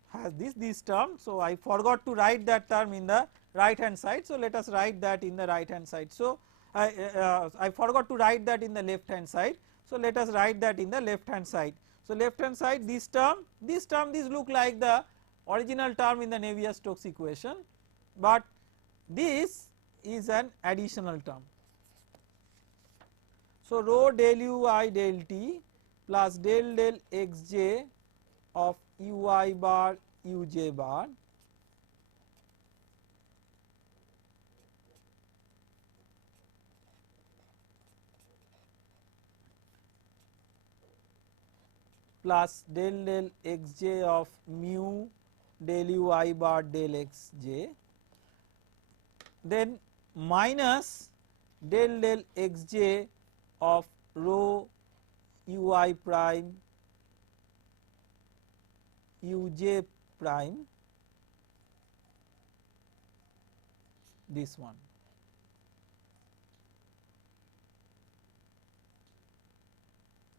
has this term. So, I forgot to write that term in the right hand side. So, let us write that in the right hand side. So, I forgot to write that in the left hand side. So, let us write that in the left hand side. So, left hand side this look like the original term in the Navier-Stokes equation, but this is an additional term. So, rho del u I del t plus del xj of ui bar uj bar plus del xj of mu del ui bar del xj, then minus del xj of rho ui prime uj prime, this one.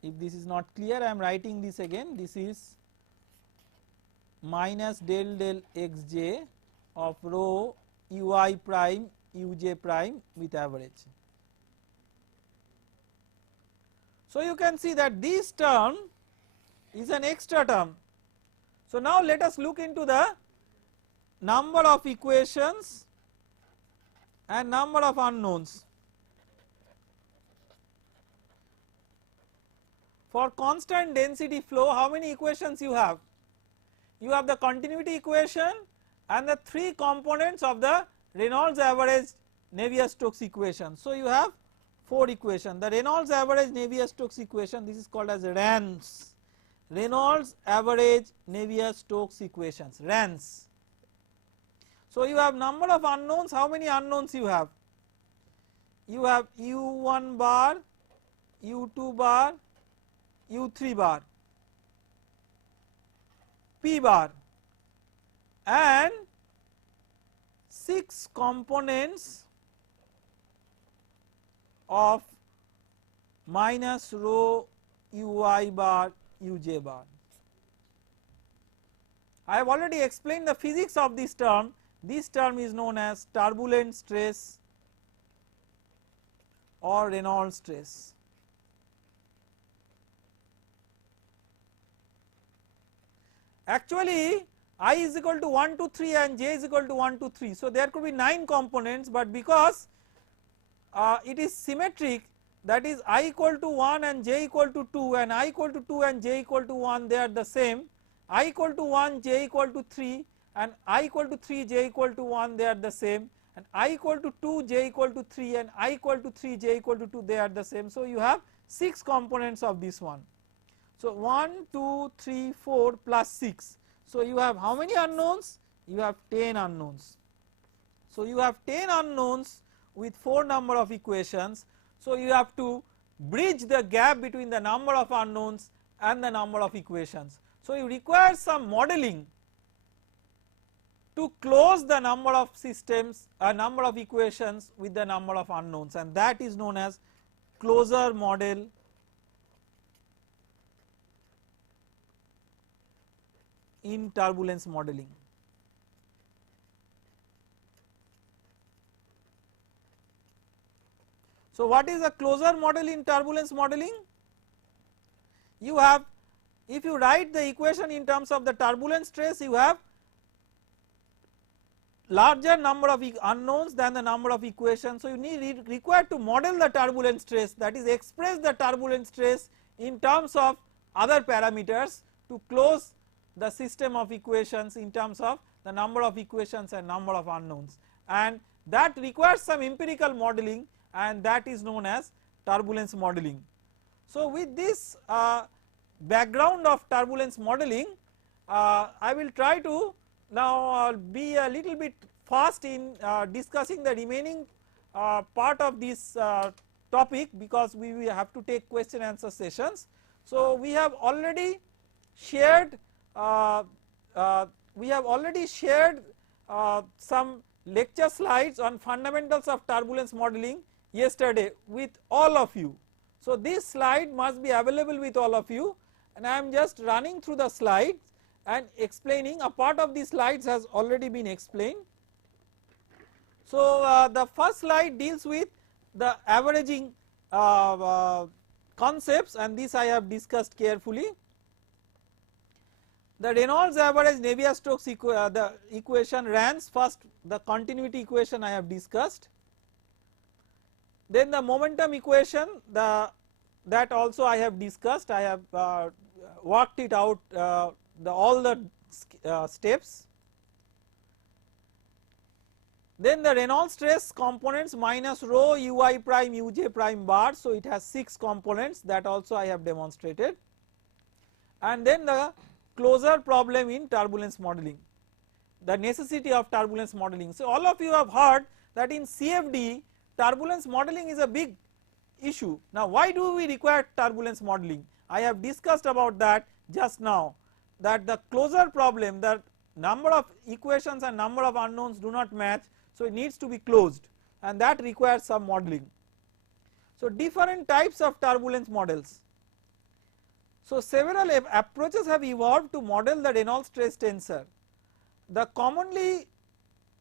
If this is not clear, I am writing this again. This is minus del xj of rho ui prime uj prime with average. So, you can see that this term is an extra term. So, now let us look into the number of equations and number of unknowns. For constant density flow, how many equations you have? You have the continuity equation and the 3 components of the Reynolds average Navier-Stokes equation. So, you have 4 equations. The Reynolds average Navier-Stokes equation, this is called as RANS, Reynolds average Navier-Stokes equations, RANS. So, you have number of unknowns. How many unknowns you have? You have u1 bar, u2 bar, u3 bar, p bar, and 6 components of minus rho ui bar uj bar. I have already explained the physics of this term. This term is known as turbulent stress or Reynolds stress. Actually, I is equal to 1 to 3 and j is equal to 1 to 3. So, there could be 9 components, but because it is symmetric, that is I equal to 1 and j equal to 2 and I equal to 2 and j equal to 1, they are the same. I equal to 1, j equal to 3 and I equal to 3, j equal to 1, they are the same, and I equal to 2, j equal to 3 and I equal to 3, j equal to 2, they are the same. So, you have 6 components of this one. So, 1, 2, 3, 4 plus 6. So, you have how many unknowns? You have 10 unknowns. So, you have 10 unknowns with 4 number of equations. So, you have to bridge the gap between the number of unknowns and the number of equations. So, you require some modeling to close the number of systems, number of equations with the number of unknowns, and that is known as closure model in turbulence modeling. So, what is a closure model in turbulence modeling? You have, if you write the equation in terms of the turbulence stress, you have larger number of unknowns than the number of equations. So, you require to model the turbulent stress, that is express the turbulent stress in terms of other parameters to close the system of equations in terms of the number of equations and number of unknowns, and that requires some empirical modeling, and that is known as turbulence modeling. So, with this background of turbulence modeling, I will try to now be a little bit fast in discussing the remaining part of this topic, because we will have to take question answer sessions. So, we have already shared some lecture slides on fundamentals of turbulence modeling yesterday with all of you. So, this slide must be available with all of you, and I am just running through the slides and explaining. A part of these slides has already been explained. So, the first slide deals with the averaging concepts, and this I have discussed carefully. The Reynolds average Navier-Stokes the equation RANS, first the continuity equation I have discussed, then the momentum equation, that also I have discussed. I have worked it out, all the steps. Then the Reynolds stress components minus rho ui prime uj prime bar, so it has 6 components, that also I have demonstrated. And then the closure problem in turbulence modeling, the necessity of turbulence modeling. So, all of you have heard that in CFD turbulence modeling is a big issue. Now, why do we require turbulence modeling? I have discussed about that just now, that the closure problem, that number of equations and number of unknowns do not match, so it needs to be closed, and that requires some modeling. So, different types of turbulence models. So, several approaches have evolved to model the Reynolds stress tensor. The commonly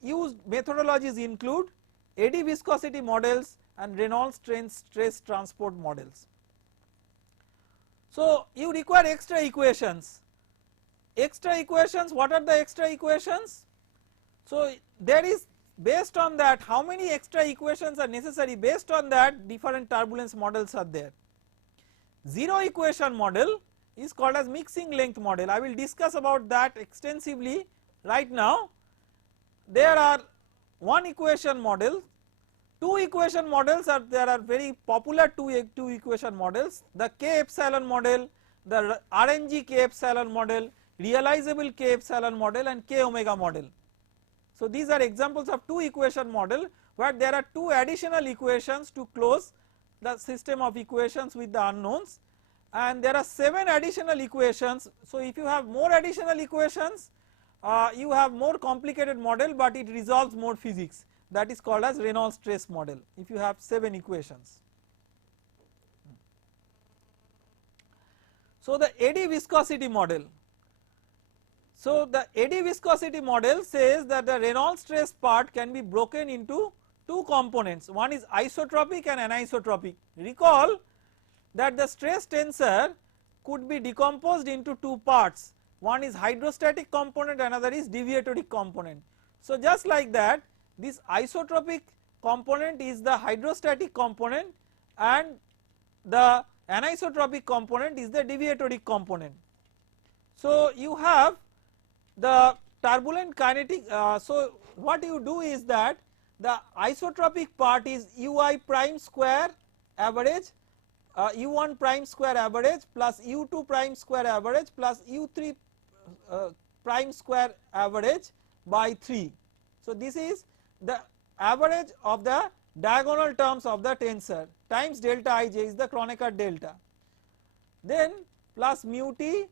used methodologies include eddy viscosity models and Reynolds stress transport models. So, you require extra equations. Extra equations, what are the extra equations? So, there is, based on that, how many extra equations are necessary, based on that different turbulence models are there. Zero equation model is called as mixing length model. I will discuss about that extensively right now. There are one equation model, two equation models are there, are very popular two equation models, the K epsilon model, the RNG K epsilon model, realizable K epsilon model, and K omega model. So, these are examples of two equation model where there are two additional equations to close the system of equations with the unknowns, and there are 7 additional equations. So, if you have more additional equations, you have more complicated model, but it resolves more physics, that is called as Reynolds stress model if you have 7 equations. So, the eddy viscosity model. So, the eddy viscosity model says that the Reynolds stress part can be broken into two components, one is isotropic and anisotropic. Recall that the stress tensor could be decomposed into two parts, one is hydrostatic component, another is deviatory component. So, just like that, this isotropic component is the hydrostatic component and the anisotropic component is the deviatory component. So, you have the turbulent kinetic, so what you do is that the isotropic part is ui prime square average, u1 prime square average plus u2 prime square average plus u3 prime square average by 3. So, this is the average of the diagonal terms of the tensor times delta ij is the Kronecker delta, then plus mu t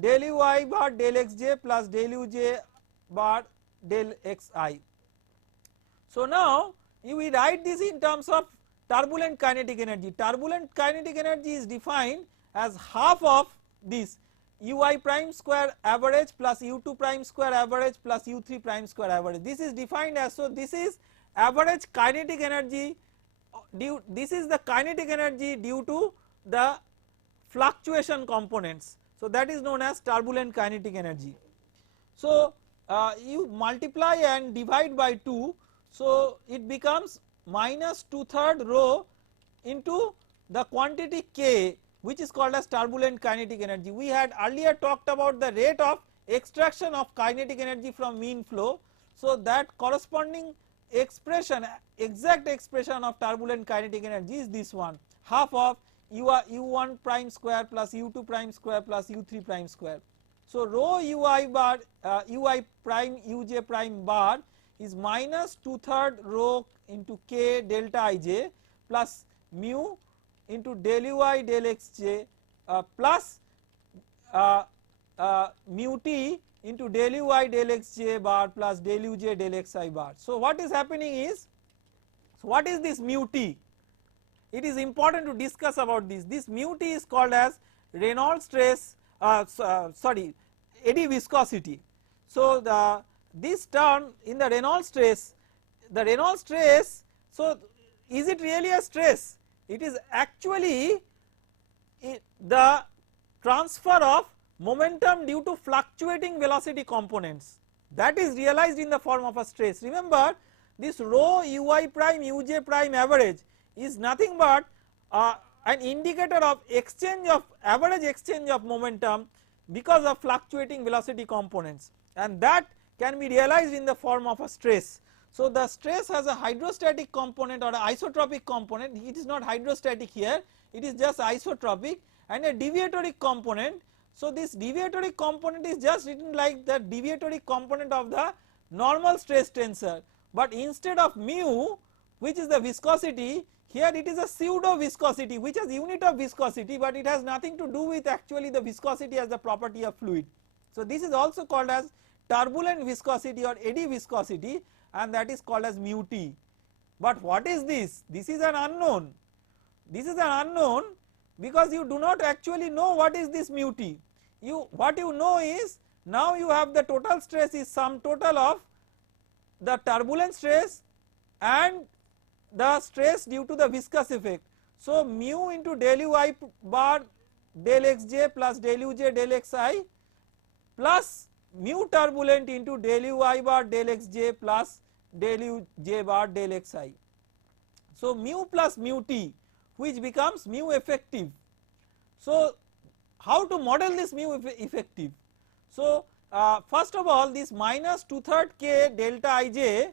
del ui bar del xj plus del uj bar del xi. So, now you will write this in terms of turbulent kinetic energy. Turbulent kinetic energy is defined as half of this ui prime square average plus u2 prime square average plus u3 prime square average. This is defined as, so this is average kinetic energy due, this is the kinetic energy due to the fluctuation components. So, that is known as turbulent kinetic energy. So, you multiply and divide by 2, so it becomes minus 2/3 rho into the quantity K, which is called as turbulent kinetic energy. We had earlier talked about the rate of extraction of kinetic energy from mean flow. So that corresponding expression, exact expression of turbulent kinetic energy is this one, half of u1 prime square plus u2 prime square plus u3 prime square. So rho ui bar ui prime uj prime bar is minus 2/3 rho into k delta ij plus mu into del ui del xj plus mu t into del ui del xj bar plus del uj del xi bar. So what is happening is, so what is this mu t? It is important to discuss about this. This mu t is called as Reynolds stress, sorry, eddy viscosity. So this term in the Reynolds stress, so is it really a stress? It is actually the transfer of momentum due to fluctuating velocity components, that is realized in the form of a stress. Remember, this rho ui prime uj prime average is nothing but an indicator of exchange of average exchange of momentum because of fluctuating velocity components, and that can be realized in the form of a stress. So the stress has a hydrostatic component or an isotropic component. It is not hydrostatic here, it is just isotropic, and a deviatory component. So this deviatory component is just written like the deviatory component of the normal stress tensor, but instead of mu, which is the viscosity, here it is a pseudo viscosity which has unit of viscosity, but it has nothing to do with actually the viscosity as the property of fluid. So this is also called as turbulent viscosity or eddy viscosity, and that is called as mu t. But what is this? This is an unknown. This is an unknown because you do not actually know what is this mu t. What you know is, now you have the total stress is sum total of the turbulent stress and the stress due to the viscous effect. So mu into del ui bar del xj plus del uj del xi plus mu turbulent into del ui bar del xj plus del uj bar del xi. So mu plus mu t, which becomes mu effective. So how to model this mu effective? So first of all, this minus 2/3 k delta ij,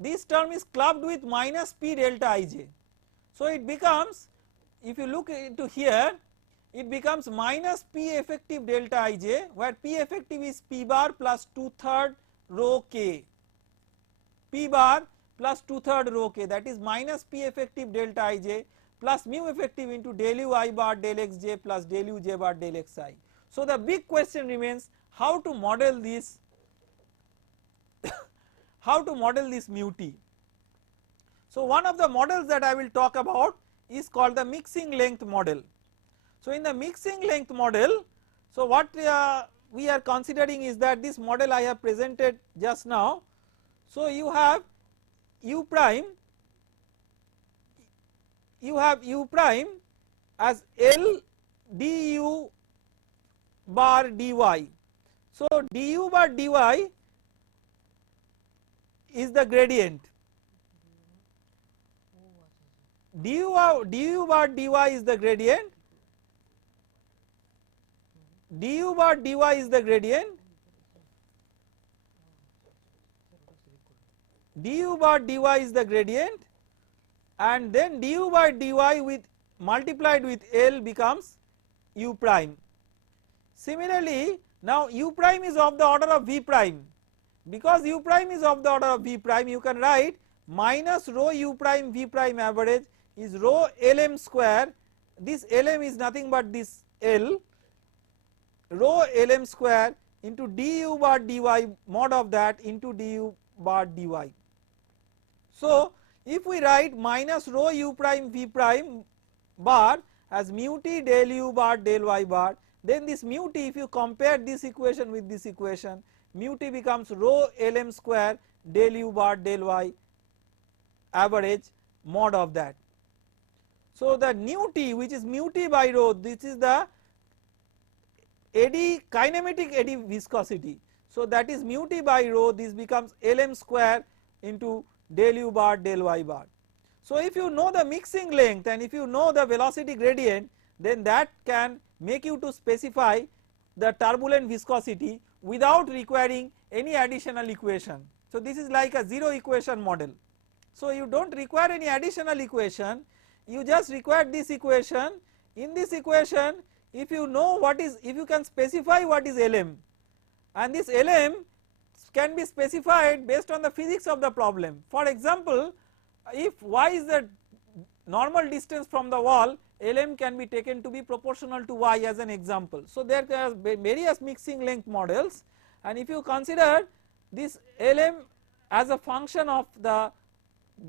this term is clubbed with minus p delta ij. So it becomes, if you look into here, it becomes minus p effective delta ij, where p effective is p bar plus 2/3 rho k, p bar plus 2/3 rho k, that is minus p effective delta ij plus mu effective into del ui bar del xj plus del uj bar del xi. So the big question remains how to model this how to model this mu t. So one of the models that I will talk about is called the mixing length model. So in the mixing length model, so what we are considering is that this model I have presented just now. So you have u prime as L du bar dy. So du bar dy is the gradient, du bar dy is the gradient, du bar dy is the gradient, du bar dy is the gradient, and then du by dy with multiplied with L becomes u prime. Similarly, now u prime is of the order of v prime. Because u prime is of the order of v prime, you can write minus rho u prime v prime average is rho lm square. This lm is nothing but this L, rho lm square into du bar dy mod of that into du bar dy. So if we write minus rho u prime v prime bar as mu t del u bar del y bar, then this mu t, if you compare this equation with this equation, mu t becomes rho lm square del u bar del y average mod of that. So the nu t, which is mu t by rho, this is the eddy kinematic eddy viscosity. So that is mu t by rho, this becomes Lm square into del u bar del y bar. So if you know the mixing length and if you know the velocity gradient, then that can make you to specify the turbulent viscosity without requiring any additional equation. So this is like a zero equation model. So you do not require any additional equation, you just require this equation. In this equation, if you know what is, if you can specify what is Lm, and this Lm can be specified based on the physics of the problem. For example, if y is the normal distance from the wall, Lm can be taken to be proportional to y as an example. So there are various mixing length models, and if you consider this Lm as a function of the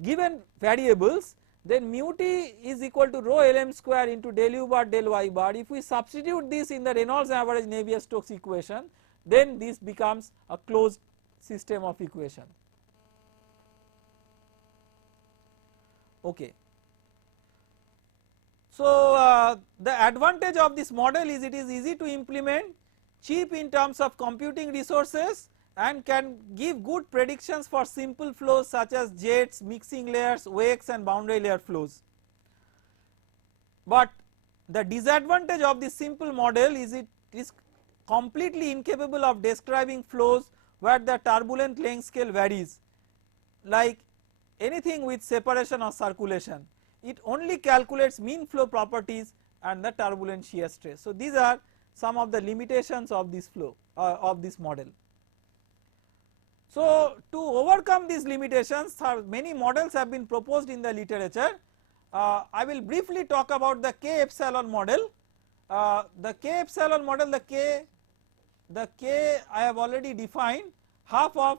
given variables, then mu t is equal to rho Lm square into del u bar del y bar. If we substitute this in the Reynolds average Navier-Stokes equation, then this becomes a closed system of equation. Okay. So the advantage of this model is it is easy to implement, cheap in terms of computing resources, and can give good predictions for simple flows such as jets, mixing layers, wakes and boundary layer flows. But the disadvantage of this simple model is it is completely incapable of describing flows where the turbulent length scale varies, like anything with separation or circulation. It only calculates mean flow properties and the turbulent shear stress. So these are some of the limitations of this flow of this model. So to overcome these limitations, many models have been proposed in the literature. I will briefly talk about the K epsilon model. The K epsilon model, the K I have already defined, half of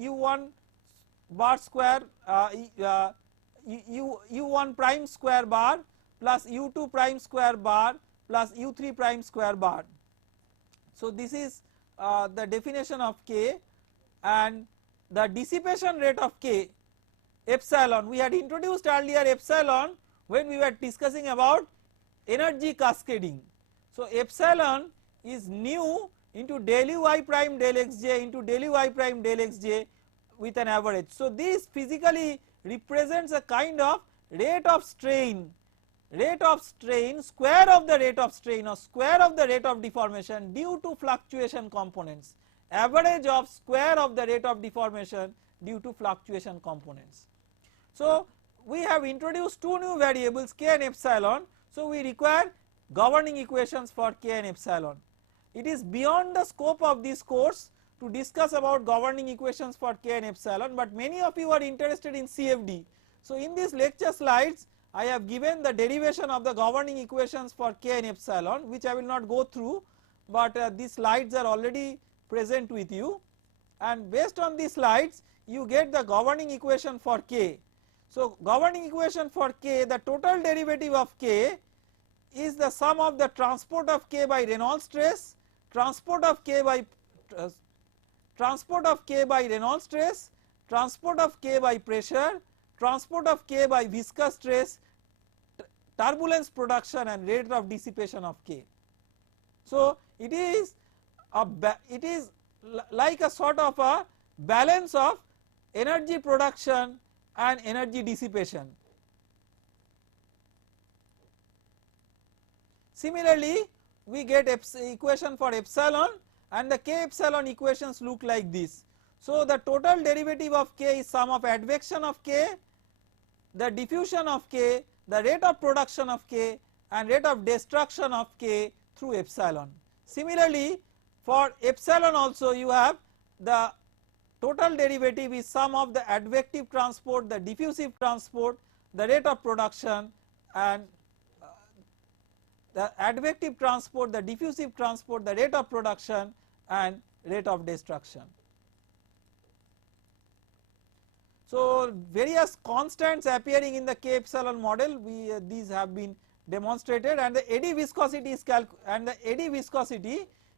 u1 bar square u1 prime square bar plus u2 prime square bar plus u3 prime square bar. So this is the definition of K, and the dissipation rate of K epsilon, we had introduced earlier epsilon when we were discussing about energy cascading. So epsilon is nu into del u I prime del xj into del u I prime del xj with an average. So this physically represents a kind of rate of strain square of the rate of strain or square of the rate of deformation due to fluctuation components, average of square of the rate of deformation due to fluctuation components. So we have introduced two new variables K and epsilon, so we require governing equations for K and epsilon. It is beyond the scope of this course to discuss about governing equations for K and epsilon, but many of you are interested in CFD. So in these lecture slides I have given the derivation of the governing equations for K and epsilon, which I will not go through, but these slides are already present with you, and based on these slides you get the governing equation for K. So governing equation for K, the total derivative of K is the sum of the transport of K by Reynolds stress, transport of K by Reynolds stress, transport of K by pressure, transport of K by viscous stress, turbulence production and rate of dissipation of K. So it is like a sort of a balance of energy production and energy dissipation. Similarly, we get equation for epsilon, and the K epsilon equations look like this. So the total derivative of K is sum of advection of K, the diffusion of K, the rate of production of K and rate of destruction of K through epsilon. Similarly, for epsilon also you have the total derivative is sum of the advective transport, the diffusive transport, the rate of production, and the advective transport, the diffusive transport, the rate of production and rate of destruction. So Various constants appearing in the K epsilon model, these have been demonstrated, and the eddy viscosity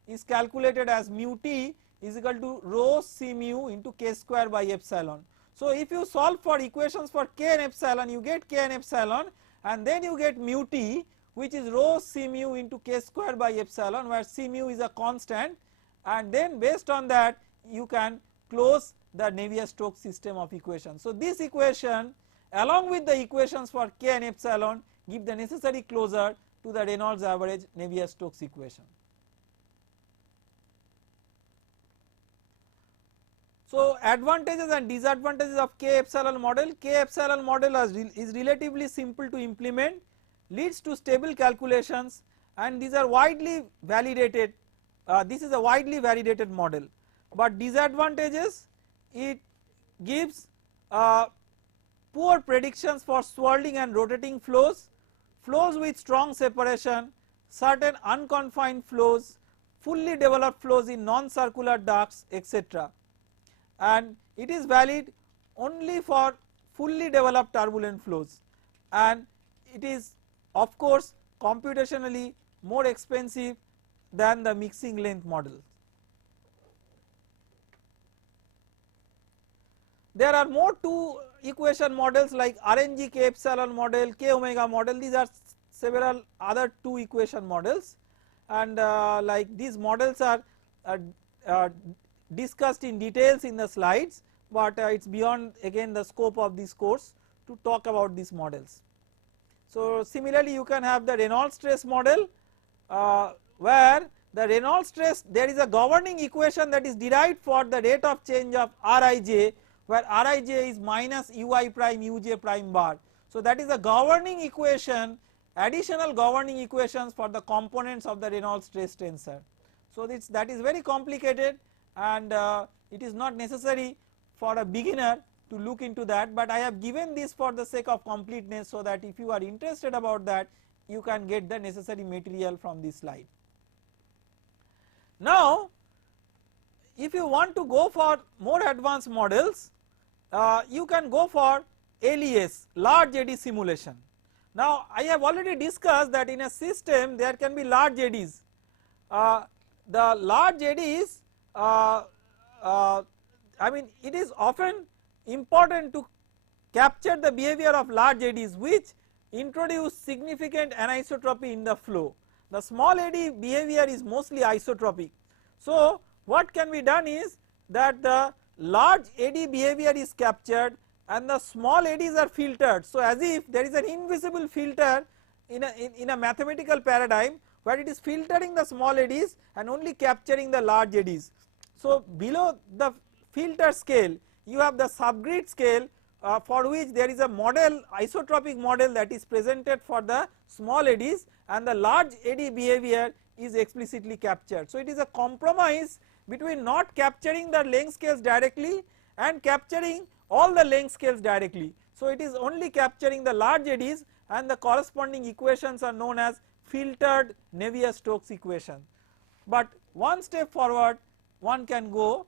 is calculated as mu t is equal to rho c mu into K square by epsilon. So if you solve for equations for K and epsilon, you get K and epsilon, and then you get mu t, which is rho c mu into k square by epsilon, where c mu is a constant, and then based on that you can close the Navier-Stokes system of equations. So this equation along with the equations for k and epsilon give the necessary closure to the Reynolds average Navier-Stokes equation. So advantages and disadvantages of k epsilon model. K epsilon model is relatively simple to implement, leads to stable calculations, and these are widely validated. This is a widely validated model, but disadvantages, it gives poor predictions for swirling and rotating flows, flows with strong separation, certain unconfined flows, fully developed flows in non-circular ducts, etc. And it is valid only for fully developed turbulent flows, and it is of course computationally more expensive than the mixing length model. There are more two equation models like RNG k epsilon model, k omega model. These are several other two equation models, and like these models are discussed in details in the slides, but it is beyond again the scope of this course to talk about these models. So similarly you can have the Reynolds stress model, where the Reynolds stress, there is a governing equation that is derived for the rate of change of Rij, where Rij is minus ui prime uj prime bar. So that is a governing equation, additional governing equations for the components of the Reynolds stress tensor. So that is very complicated, and it is not necessary for a beginner to look into that, but I have given this for the sake of completeness, so that if you are interested about that you can get the necessary material from this slide. Now if you want to go for more advanced models, you can go for LES, large eddy simulation. Now I have already discussed that in a system there can be large eddies. The large eddies, I mean it is often important to capture the behavior of large eddies which introduce significant anisotropy in the flow. The small eddy behavior is mostly isotropic. So what can be done is that the large eddy behavior is captured and the small eddies are filtered. So as if there is an invisible filter in a mathematical paradigm where it is filtering the small eddies and only capturing the large eddies. So below the filter scale you have the subgrid scale, for which there is a model, isotropic model, that is presented for the small eddies, and the large eddy behavior is explicitly captured. So it is a compromise between not capturing the length scales directly and capturing all the length scales directly. So it is only capturing the large eddies, and the corresponding equations are known as filtered Navier-Stokes equation. But one step forward one can go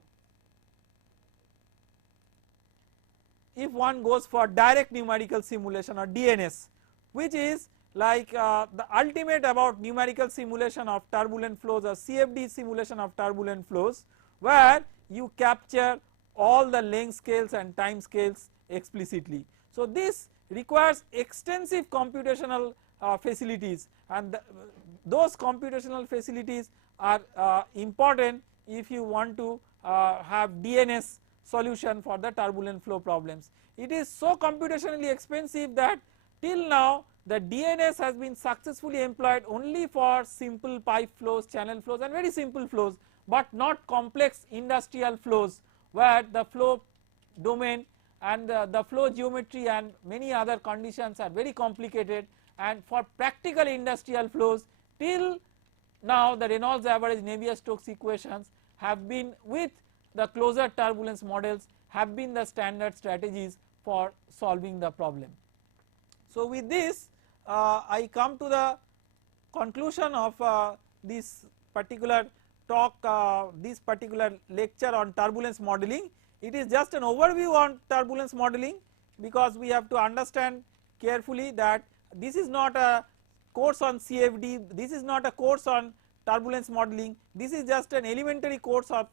if one goes for direct numerical simulation or DNS, which is like the ultimate about numerical simulation of turbulent flows, or CFD simulation of turbulent flows, where you capture all the length scales and time scales explicitly. So this requires extensive computational facilities, and those computational facilities are important if you want to have DNS solution for the turbulent flow problems. It is so computationally expensive that till now the DNS has been successfully employed only for simple pipe flows, channel flows, and very simple flows, but not complex industrial flows where the flow domain and the flow geometry and many other conditions are very complicated. And for practical industrial flows, till now the Reynolds average Navier-Stokes equations have been, with the closure turbulence models, have been the standard strategies for solving the problem. So with this I come to the conclusion of this particular talk, this particular lecture on turbulence modeling. It is just an overview on turbulence modeling, because we have to understand carefully that this is not a course on CFD, this is not a course on turbulence modeling, this is just an elementary course of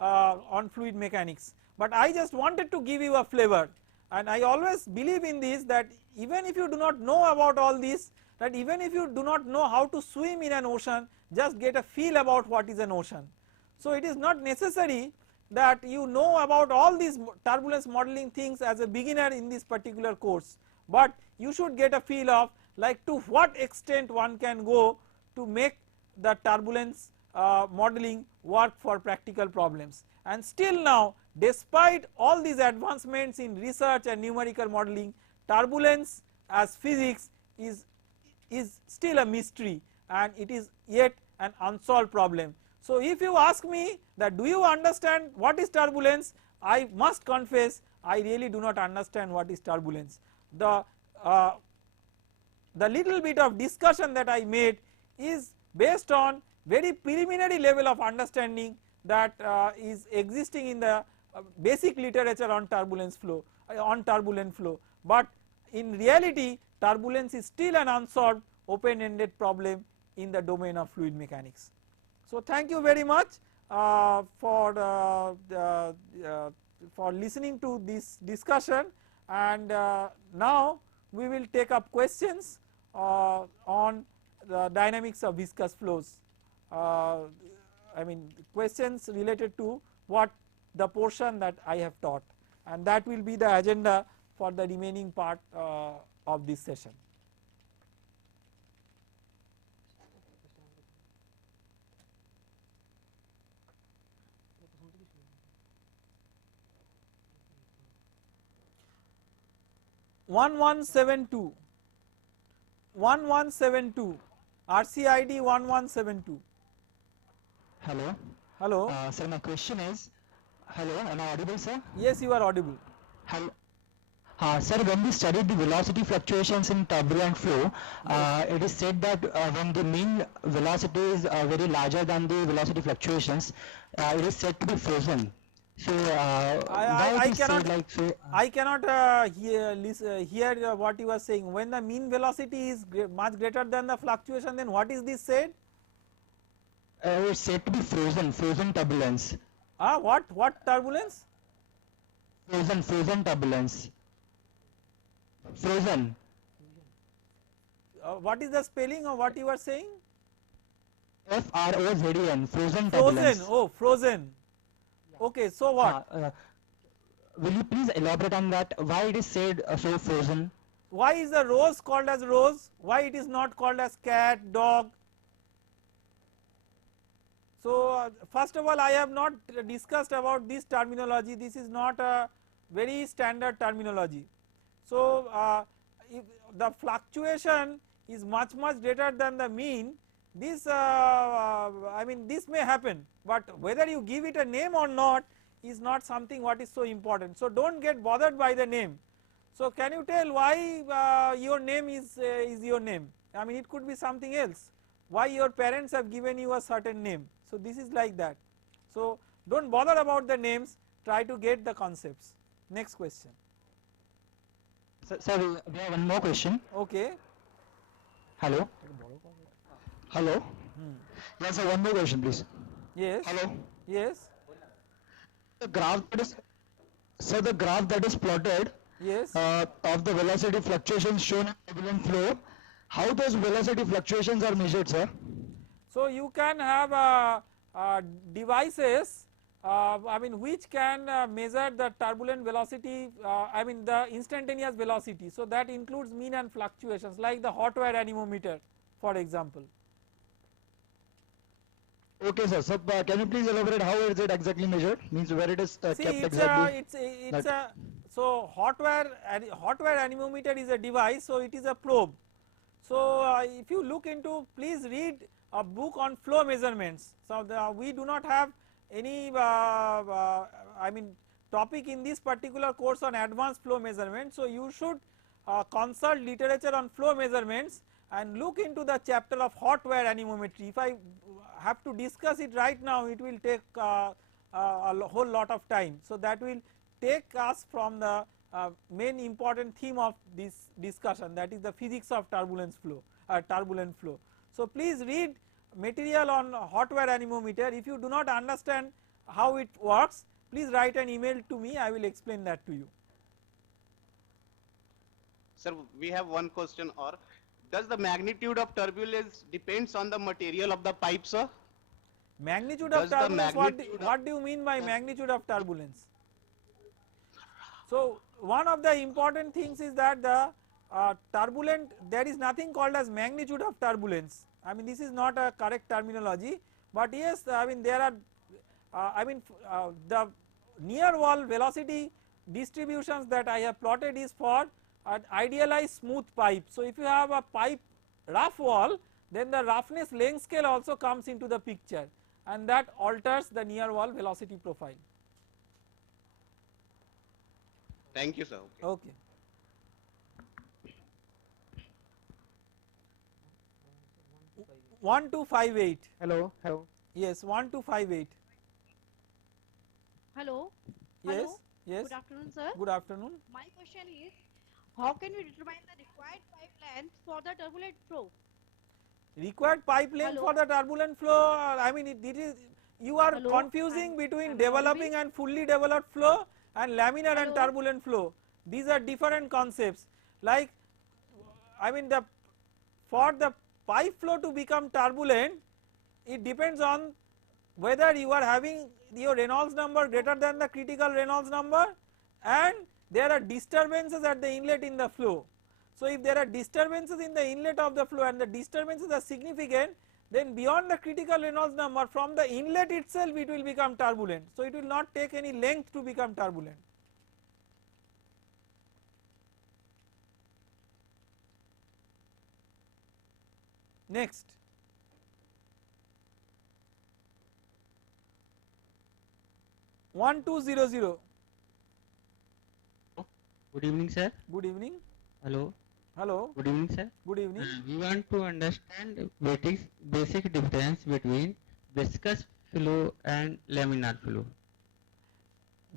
on fluid mechanics. But I just wanted to give you a flavor, and I always believe in this, that even if you do not know about all this, that even if you do not know how to swim in an ocean, just get a feel about what is an ocean. So it is not necessary that you know about all these turbulence modeling things as a beginner in this particular course, but you should get a feel of like to what extent one can go to make the turbulence modeling work for practical problems. And still now, despite all these advancements in research and numerical modeling, turbulence as physics is still a mystery and it is yet an unsolved problem. So if you ask me that do you understand what is turbulence, I must confess I really do not understand what is turbulence. The little bit of discussion that I made is based on very preliminary level of understanding that is existing in the basic literature on turbulence flow, turbulent flow, but in reality turbulence is still an unsolved open ended problem in the domain of fluid mechanics. So thank you very much for listening to this discussion, and now we will take up questions on the dynamics of viscous flows. I mean questions related to what the portion that I have taught, and that will be the agenda for the remaining part of this session. One 1172 RCID 1172. Hello. Hello. Sir, my question is, hello, am I audible, sir? Yes, you are audible. Hello. Sir, when we studied the velocity fluctuations in turbulent flow, it is said that when the mean velocity is very larger than the velocity fluctuations, it is said to be frozen. So I cannot hear what you are saying. When the mean velocity is much greater than the fluctuation, then what is this said? It is said to be frozen turbulence. What turbulence? Frozen turbulence. Frozen. What is the spelling of what you are saying? FROZEN. Frozen turbulence. Frozen. Oh, frozen. Okay, so what? Will you please elaborate on that? Why it is said so frozen? Why is the rose called as rose? Why it is not called as cat, dog? So first of all, I have not discussed about this terminology. This is not a very standard terminology. So if the fluctuation is much greater than the mean, this I mean this may happen, but whether you give it a name or not is not something what is so important. So don't get bothered by the name. So can you tell why your name is your name? I mean it could be something else. Why your parents have given you a certain name? So this is like that. So don't bother about the names, try to get the concepts. Next question. Sir, we have one more question. Okay. Hello. Hello. Yes, sir, one more question, please. Yes. Hello. Yes. The graph that is, sir, the graph that is plotted. Yes. Of the velocity fluctuations shown in turbulent flow, how those velocity fluctuations are measured, sir? So you can have devices I mean which can measure the turbulent velocity, I mean the instantaneous velocity. So that includes mean and fluctuations like the hot wire anemometer for example. Okay, sir. So can you please elaborate how is it exactly measured? Means where it is kept exactly? So hot wire anemometer is a device. So it is a probe. So if you look into, please read a book on flow measurements. So we do not have any I mean topic in this particular course on advanced flow measurement. So you should consult literature on flow measurements and look into the chapter of hot wire anemometry. If I have to discuss it right now, it will take a whole lot of time. So that will take us from the main important theme of this discussion, that is the physics of turbulent flow. So please read material on hot wire anemometer. If you do not understand how it works, please write an email to me, I will explain that to you. Sir, we have one question, or Does the magnitude of turbulence depends on the material of the pipe, sir? Magnitude of Does the turbulence, magnitude of what do you mean by magnitude of turbulence? So one of the important things is that the turbulent, there is nothing called as magnitude of turbulence. I mean, this is not a correct terminology, but yes, I mean there are the near wall velocity distributions that I have plotted is for an idealized smooth pipe. So if you have a pipe rough wall, then the roughness length scale also comes into the picture, and that alters the near wall velocity profile. Thank you, sir. Okay. 1258. Hello, hello. Yes, 1258. Hello. Yes, Hello. yes. Good afternoon, sir. Good afternoon. My question is, how can we determine the required pipe length for the turbulent flow? Required pipe length Hello? for the turbulent flow, I mean it is, you are Hello? confusing between am I developing audible? and fully developed flow and laminar and Hello? turbulent flow. These are different concepts. Like, I mean for the pipe flow to become turbulent, it depends on whether you are having your Reynolds number greater than the critical Reynolds number and there are disturbances at the inlet in the flow. So if there are disturbances in the inlet of the flow and the disturbances are significant, then beyond the critical Reynolds number, from the inlet itself it will become turbulent. So it will not take any length to become turbulent. Next. One two zero zero. Good evening, sir. Good evening. Hello. Hello. Good evening, sir. Good evening. We want to understand basic difference between viscous flow and laminar flow.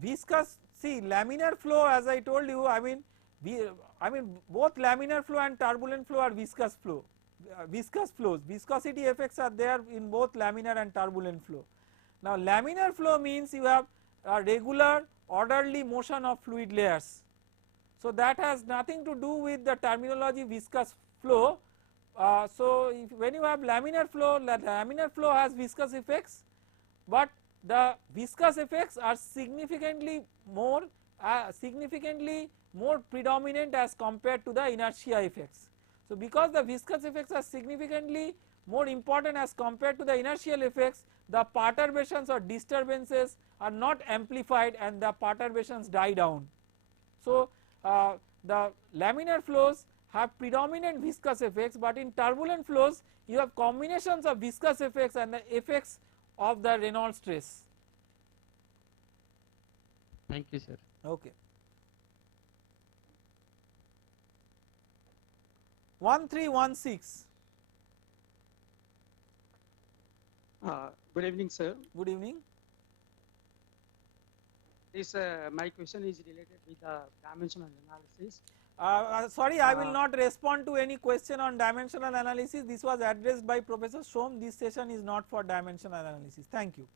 Viscous, see laminar flow, as I told you, I mean both laminar flow and turbulent flow are viscous flow, viscous flows. Viscosity effects are there in both laminar and turbulent flow. Now laminar flow means you have a regular orderly motion of fluid layers. So that has nothing to do with the terminology viscous flow. So when you have laminar flow has viscous effects, but the viscous effects are significantly more predominant as compared to the inertia effects. So because the viscous effects are significantly more important as compared to the inertial effects, the perturbations or disturbances are not amplified and the perturbations die down. So the laminar flows have predominant viscous effects, but in turbulent flows you have combinations of viscous effects and the effects of the Reynolds stress. Thank you, sir. Okay. 1316. Good evening, sir. Good evening. This my question is related with the dimensional analysis. Sorry, I will not respond to any question on dimensional analysis. This was addressed by Professor Shom. This session is not for dimensional analysis. Thank you.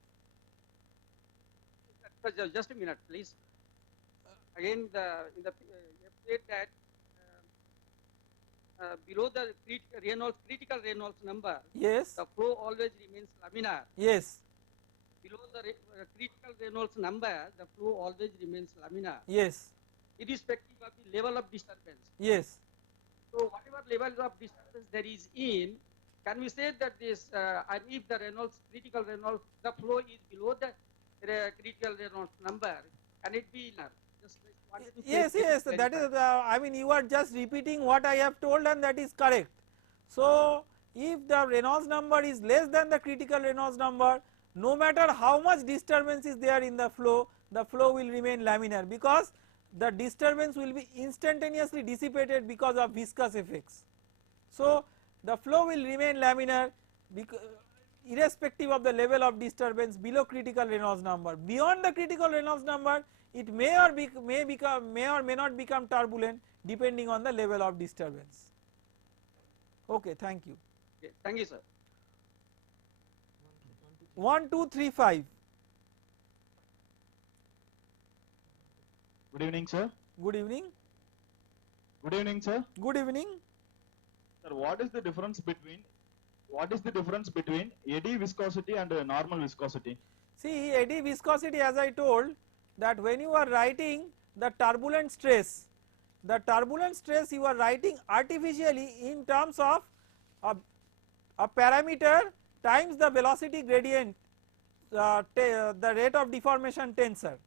Just a minute, please. Again, you have said that below the critical Reynolds number, Yes. the flow always remains laminar. Yes. Below the critical Reynolds number, the flow always remains laminar, Yes. irrespective of the level of disturbance. Yes. So whatever level of disturbance there is in, can we say that this, and if the critical Reynolds, the flow is below the critical Reynolds number, can it be linear? Yes, yes, that is, I mean you are just repeating what I have told and that is correct. So if the Reynolds number is less than the critical Reynolds number, no matter how much disturbance is there in the flow will remain laminar, because the disturbance will be instantaneously dissipated because of viscous effects. So the flow will remain laminar irrespective of the level of disturbance below critical Reynolds number. Beyond the critical Reynolds number, it may or may not become turbulent depending on the level of disturbance. Okay, thank you. Okay, thank you, sir. 1235. Good evening, sir. Good evening. Good evening, sir. Good evening. Sir, what is the difference between eddy viscosity and normal viscosity? See, eddy viscosity, as I told, that when you are writing the turbulent stress you are writing artificially in terms of a parameter times the velocity gradient, the rate of deformation tensor.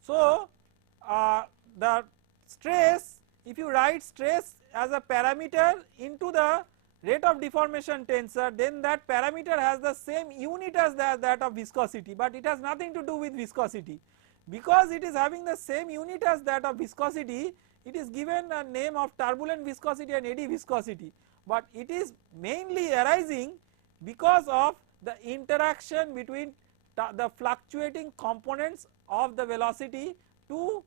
So, the stress, if you write stress as a parameter into the rate of deformation tensor, then that parameter has the same unit as that of viscosity, but it has nothing to do with viscosity. Because it is having the same unit as that of viscosity, it is given a name of turbulent viscosity and eddy viscosity, but it is mainly arising because of the interaction between the fluctuating components of the velocity to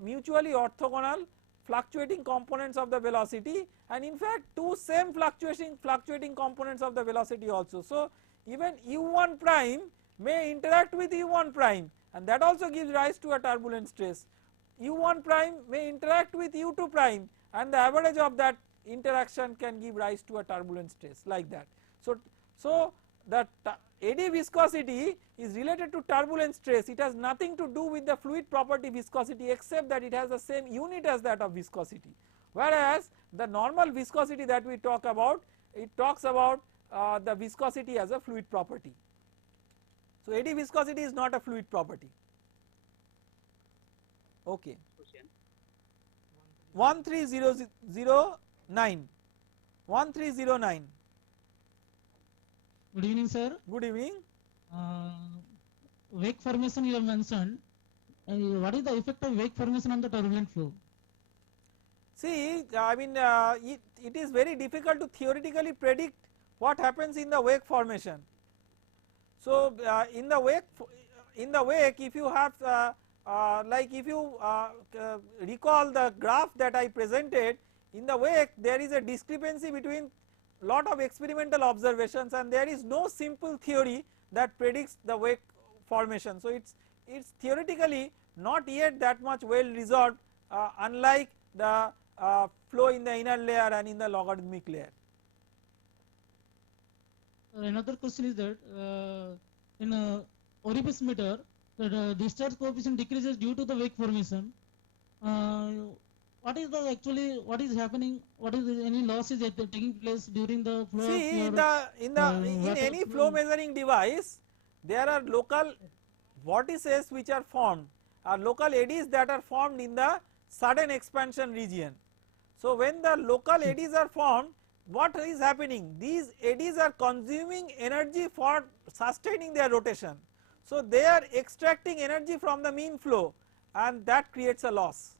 mutually orthogonal fluctuating components of the velocity, and in fact two same fluctuating components of the velocity also. So, even u1 prime may interact with u1 prime, and that also gives rise to a turbulent stress. u1 prime may interact with u2 prime, and the average of that interaction can give rise to a turbulent stress, like that. So the eddy viscosity is related to turbulent stress. It has nothing to do with the fluid property viscosity, except that it has the same unit as that of viscosity, whereas the normal viscosity that we talk about, it talks about the viscosity as a fluid property. So eddy viscosity is not a fluid property. Okay. 13009. Good evening, sir. Good evening. Wake formation you have mentioned. What is the effect of wake formation on the turbulent flow? See, I mean, it is very difficult to theoretically predict what happens in the wake formation. So, in the wake, if you have like if you recall the graph that I presented, in the wake there is a discrepancy between lot of experimental observations, and there is no simple theory that predicts the wake formation. So, it is theoretically not yet that much well resolved, unlike the flow in the inner layer and in the logarithmic layer. Another question is that in orifice meter, the discharge coefficient decreases due to the wake formation. What is the actually what is happening? What is any losses that are taking place during the flow? See, of in any flow measuring device, there are local vortices which are formed, local eddies that are formed in the sudden expansion region. So, when the local eddies are formed, what is happening? These eddies are consuming energy for sustaining their rotation. So, they are extracting energy from the mean flow, and that creates a loss.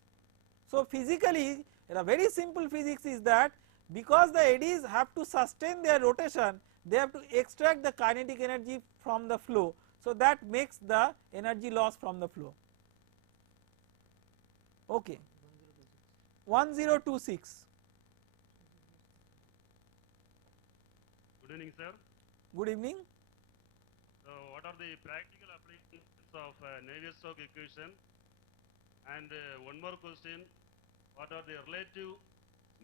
So, physically, a very simple physics is that because the eddies have to sustain their rotation, they have to extract the kinetic energy from the flow. So, that makes the energy loss from the flow. Okay. 1026. Good evening, sir. Good evening. So, what are the practical applications of Navier-Stokes equation? And one more question, what are the relative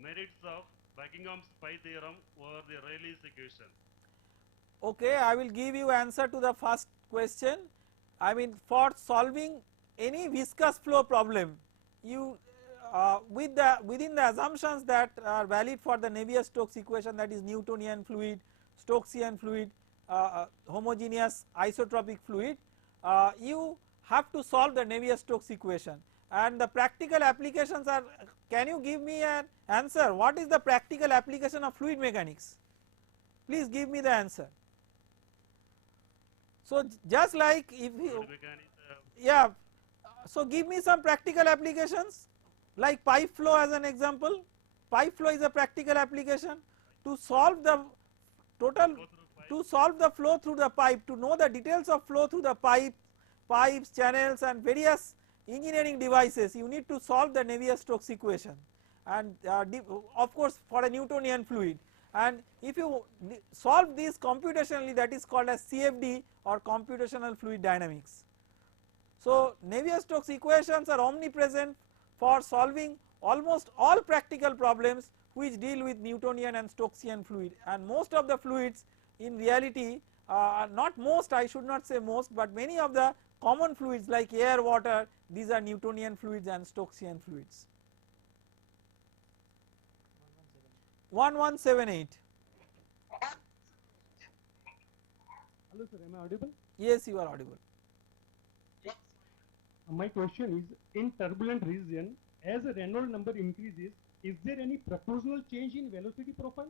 merits of Buckingham's pi theorem over the Rayleigh's equation? Okay, I will give you answer to the first question. I mean, for solving any viscous flow problem, you within the assumptions that are valid for the Navier-Stokes equation, that is Newtonian fluid, Stokesian fluid, homogeneous isotropic fluid, you have to solve the Navier-Stokes equation, and the practical applications are, can you give me an answer, what is the practical application of fluid mechanics? Please give me the answer. So, just like if you, yeah, so give me some practical applications like pipe flow as an example. Pipe flow is a practical application. To solve the total, to solve the flow through the pipe, to know the details of flow through the pipes, channels and various engineering devices, you need to solve the Navier-Stokes equation, and of course for a Newtonian fluid, and if you solve this computationally, that is called as CFD or computational fluid dynamics. So, Navier-Stokes equations are omnipresent for solving almost all practical problems which deal with Newtonian and Stokesian fluid, and most of the fluids in reality, not most, I should not say most, but many of the common fluids like air, water, these are Newtonian fluids and Stokesian fluids. 1178. Hello sir, am I audible? Yes, you are audible. My question is, in turbulent region, as a Reynolds number increases, is there any proportional change in velocity profile?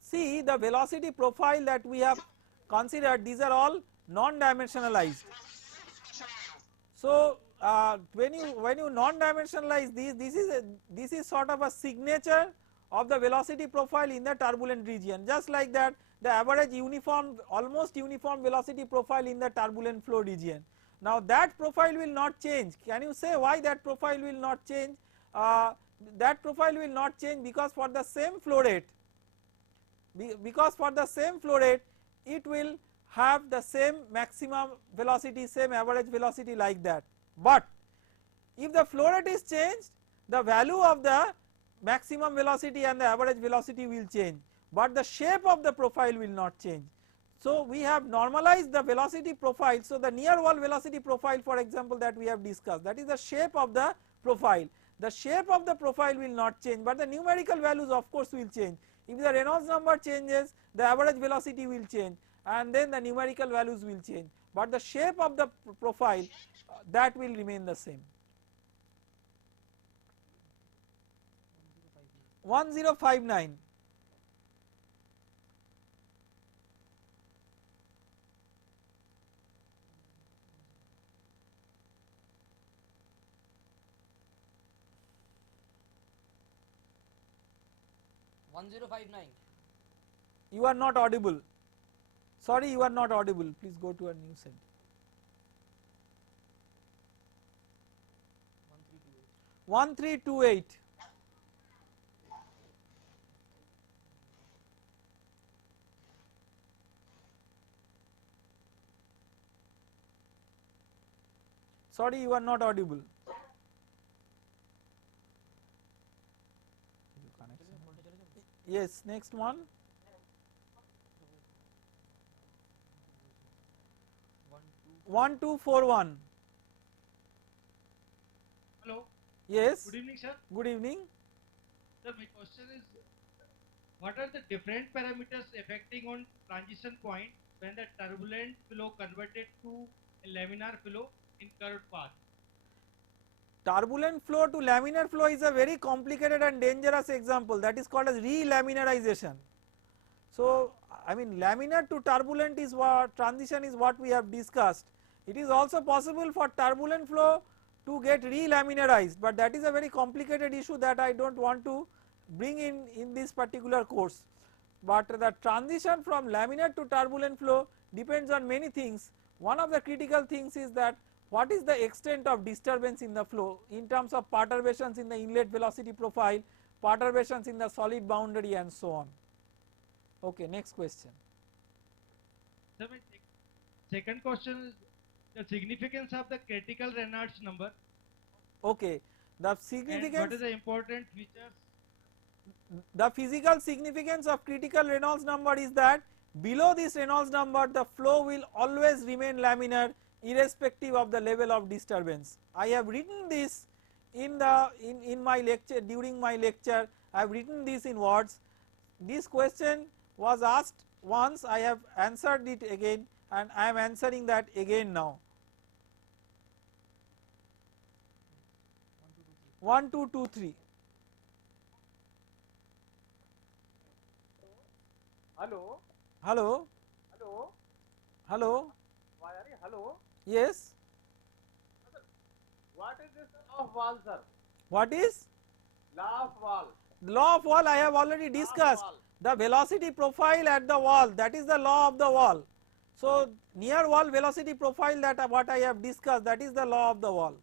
See, the velocity profile that we have considered, these are all non-dimensionalized. So when you non-dimensionalize these, this is sort of a signature of the velocity profile in the turbulent region. Just like that, the average uniform, almost uniform velocity profile in the turbulent flow region. Now that profile will not change. Can you say why that profile will not change? That profile will not change because for the same flow rate, it will have the same maximum velocity, same average velocity like that. But if the flow rate is changed, the value of the maximum velocity and the average velocity will change, but the shape of the profile will not change. So we have normalized the velocity profile. So the near wall velocity profile, for example, that we have discussed, that is the shape of the profile. The shape of the profile will not change, but the numerical values of course will change. If the Reynolds number changes, the average velocity will change, and then the numerical values will change, but the shape of the profile that will remain the same. 1059. You are not audible. Sorry, you are not audible. Please go to a new center. 1328. Sorry, you are not audible. Yes, next one. One two four one. Hello. Yes. Good evening, sir. Good evening. Sir, my question is, what are the different parameters affecting on transition point when the turbulent flow converted to a laminar flow in curved path? Turbulent flow to laminar flow is a very complicated and dangerous example, that is called as relaminarization. So I mean, laminar to turbulent is what transition is what we have discussed. It is also possible for turbulent flow to get relaminarized, but that is a very complicated issue that I do not want to bring in this particular course. But the transition from laminar to turbulent flow depends on many things. One of the critical things is that what is the extent of disturbance in the flow in terms of perturbations in the inlet velocity profile, perturbations in the solid boundary, and so on. Okay, next question. Sir, my second question is the significance of the critical Reynolds number. Okay, the significance. And what is the important features? The physical significance of critical Reynolds number is that below this Reynolds number the flow will always remain laminar irrespective of the level of disturbance. I have written this in my lecture, during my lecture I have written this in words. This question was asked once, I have answered it again, and I am answering that again now. 1 2 2 3. Hello. Hello. Hello. Hello. Why are you? Hello. Yes. What is this law of wall, sir? What is? Law of wall. The law of wall I have already discussed. The velocity profile at the wall, that is the law of the wall. So near wall velocity profile, that what I have discussed, that is the law of the wall.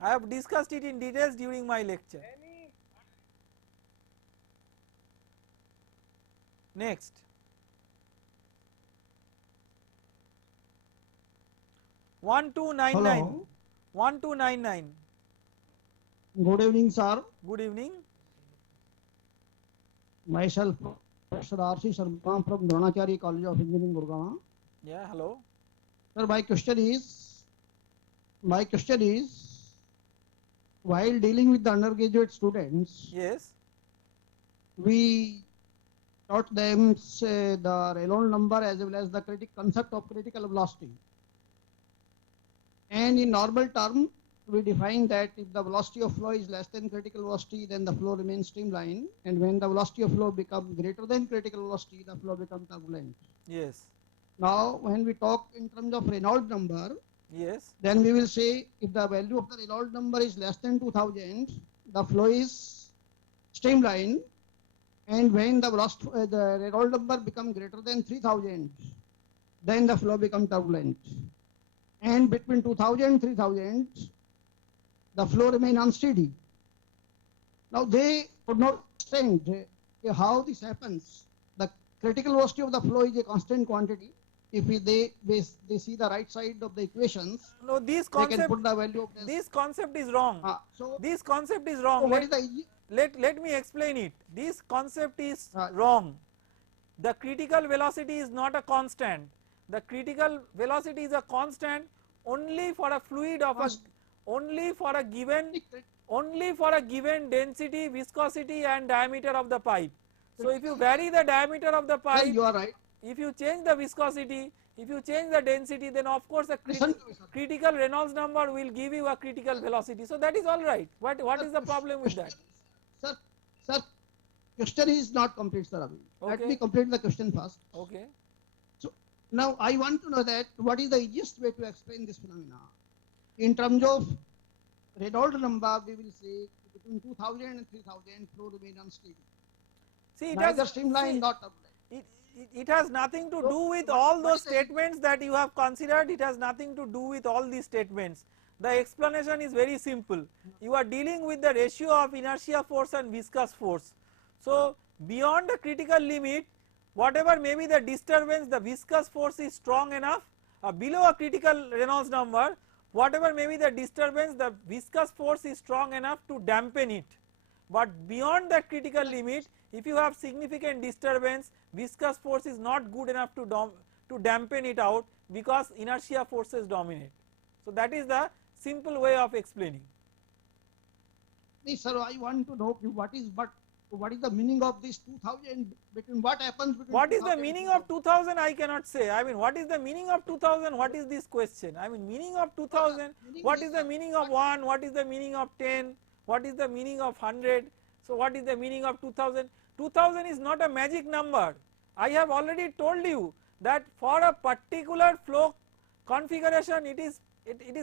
I have discussed it in details during my lecture. Next. Hello. 1299. Good evening, sir. Good evening. Myself, Professor R.C. Sharma from Dronacharya College of Engineering, Gurgaon. Yeah, hello. Sir, my question is, while dealing with the undergraduate students, yes, we taught them say, the Reynolds number as well as the concept of critical velocity. And in normal term, we define that if the velocity of flow is less than critical velocity, then the flow remains streamline. And when the velocity of flow becomes greater than critical velocity, the flow becomes turbulent. yes, Now, when we talk in terms of Reynolds number, yes, then we will say if the value of the Reynolds number is less than 2000, the flow is streamline. And when the velocity, the Reynolds number becomes greater than 3000, then the flow becomes turbulent. And between 2000 and 3000, the flow remain unsteady. Now they could not understand how this happens. The critical velocity of the flow is a constant quantity. If they see the right side of the equations, no, this they can concept, put the value of this concept is wrong. So this concept is wrong. So what is the let me explain it. This concept is wrong. The critical velocity is not a constant. The critical velocity is a constant only for a fluid of a only for a given density, viscosity and diameter of the pipe. So if you vary the diameter of the pipe, you are right. If you change the viscosity, if you change the density, then of course the critical Reynolds number will give you a critical velocity. So that is all right. What is the problem with that? Sir, question is not complete, sir. Okay. Let me complete the question first. Okay. So now I want to know that what is the easiest way to explain this phenomena? In terms of Reynolds number, we will say between 2000 and 3000 flow remain unstable. See, neither streamline nor turbulent. It has nothing to do with all those statements that you have considered. It has nothing to do with all these statements. The explanation is very simple. You are dealing with the ratio of inertia force and viscous force. So beyond the critical limit, whatever may be the disturbance, the viscous force is strong enough. Below a critical Reynolds number, whatever may be the disturbance, the viscous force is strong enough to dampen it. But beyond that critical limit, if you have significant disturbance, viscous force is not good enough to dampen it out because inertia forces dominate. So that is the simple way of explaining. Yes, sir, I want to know what is the meaning of this 2000, between what happens between What is the meaning of 2000? I cannot say. I mean, what is the meaning of 2000? What is this question? I mean, meaning of 2000, what is the meaning of 1, what is the meaning of 10, what is the meaning of 100, so what is the meaning of 2000? 2000 is not a magic number. I have already told you that for a particular flow configuration it is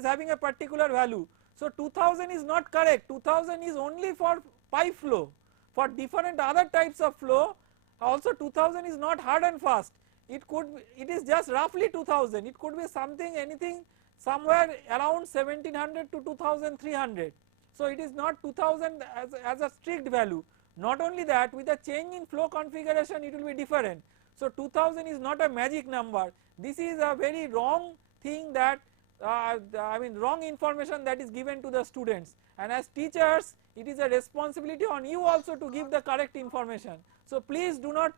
having a particular value. So 2000 is not correct. 2000 is only for pipe flow. For different other types of flow also 2000 is not hard and fast. It is just roughly 2000. It could be anything somewhere around 1700 to 2300. So it is not 2000 as a strict value. Not only that, with a change in flow configuration it will be different. So 2000 is not a magic number. This is a very wrong thing that wrong information that is given to the students, and as teachers it is a responsibility on you also to give the correct information. So please do not,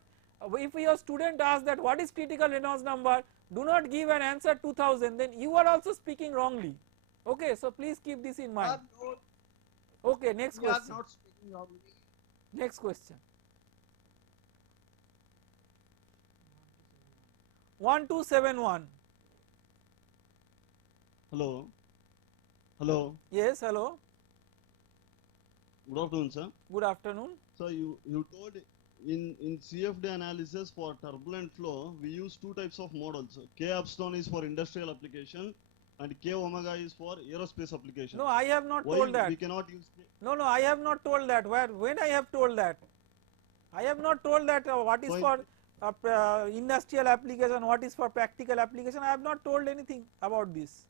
if your student asks that what is critical Reynolds number, do not give an answer 2000, then you are also speaking wrongly. Okay, so please keep this in mind. Okay, next question. We are not speaking wrongly. Next question. 1271. Hello. Hello. Yes, hello. Good afternoon, sir. Good afternoon. So you told in CFD analysis for turbulent flow we use two types of models. K upstone is for industrial application and K omega is for aerospace application. No, I have not told that. We cannot use K? No, I have not told that. When I have told that? I have not told that what is for industrial application, what is for practical application. I have not told anything about this.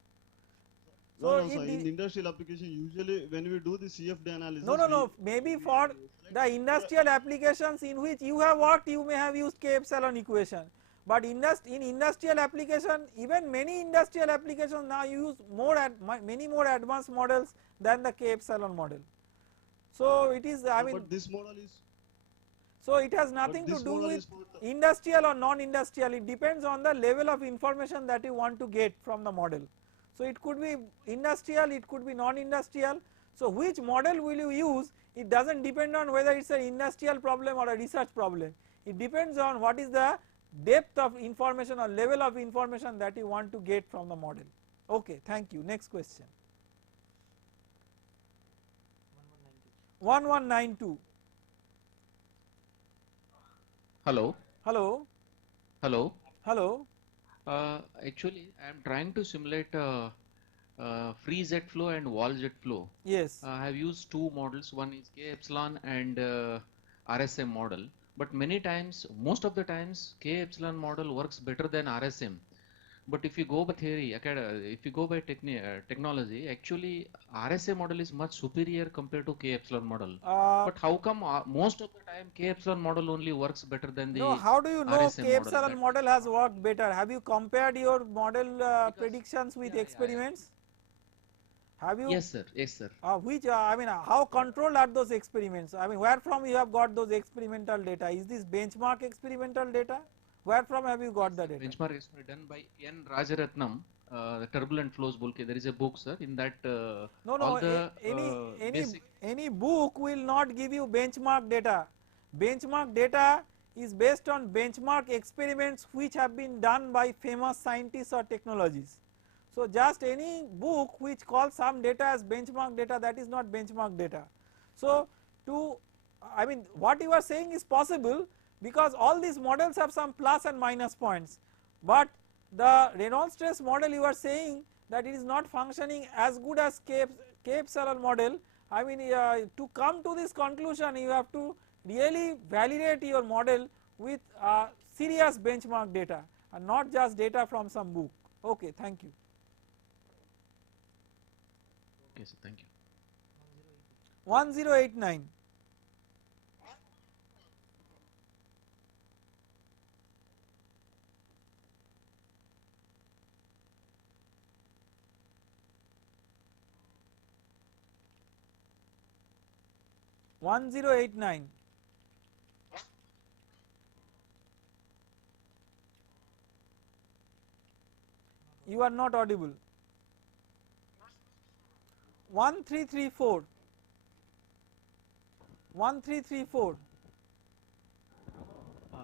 So in industrial application usually when we do the CFD analysis. No. Maybe for the industrial applications in which you have worked, you may have used K epsilon equation. But in industrial application, even many industrial applications now use many more advanced models than the K epsilon model. So it is, I mean, but this model is, so it has nothing to this do model with is for industrial or non-industrial, it depends on the level of information that you want to get from the model. So it could be industrial, it could be non-industrial. So which model will you use, it does not depend on whether it is an industrial problem or a research problem, it depends on what is the depth of information or level of information that you want to get from the model. Okay, thank you. Next question. 1192. Hello. Hello. Hello. Hello. Actually, I am trying to simulate free jet flow and wall jet flow. Yes. I have used two models. One is K epsilon and RSM model. But many times, most of the times, K epsilon model works better than RSM. But if you go by theory, if you go by technology, actually RSA model is much superior compared to K epsilon model. But how come most of the time K epsilon model only works better than the No, how do you know RSA K epsilon model has worked better? Have you compared your model predictions with experiments? Have you? Yes sir, yes sir. Which I mean, how controlled are those experiments? I mean, where from you have got those experimental data? Is this benchmark experimental data? Where from have you got the data? Benchmark is done by N. Rajaratnam, the Turbulent Flows book. There is a book, sir. In that, all the any book will not give you benchmark data. Benchmark data is based on benchmark experiments which have been done by famous scientists or technologies. So just any book which calls some data as benchmark data, that is not benchmark data. So I mean, what you are saying is possible, because all these models have some plus and minus points, but the Reynolds stress model you are saying that it is not functioning as good as K epsilon model. I mean, to come to this conclusion you have to really validate your model with serious benchmark data and not just data from some book. Okay, thank you. Okay, sir, thank you. 1089. You are not audible. 1334. 1334.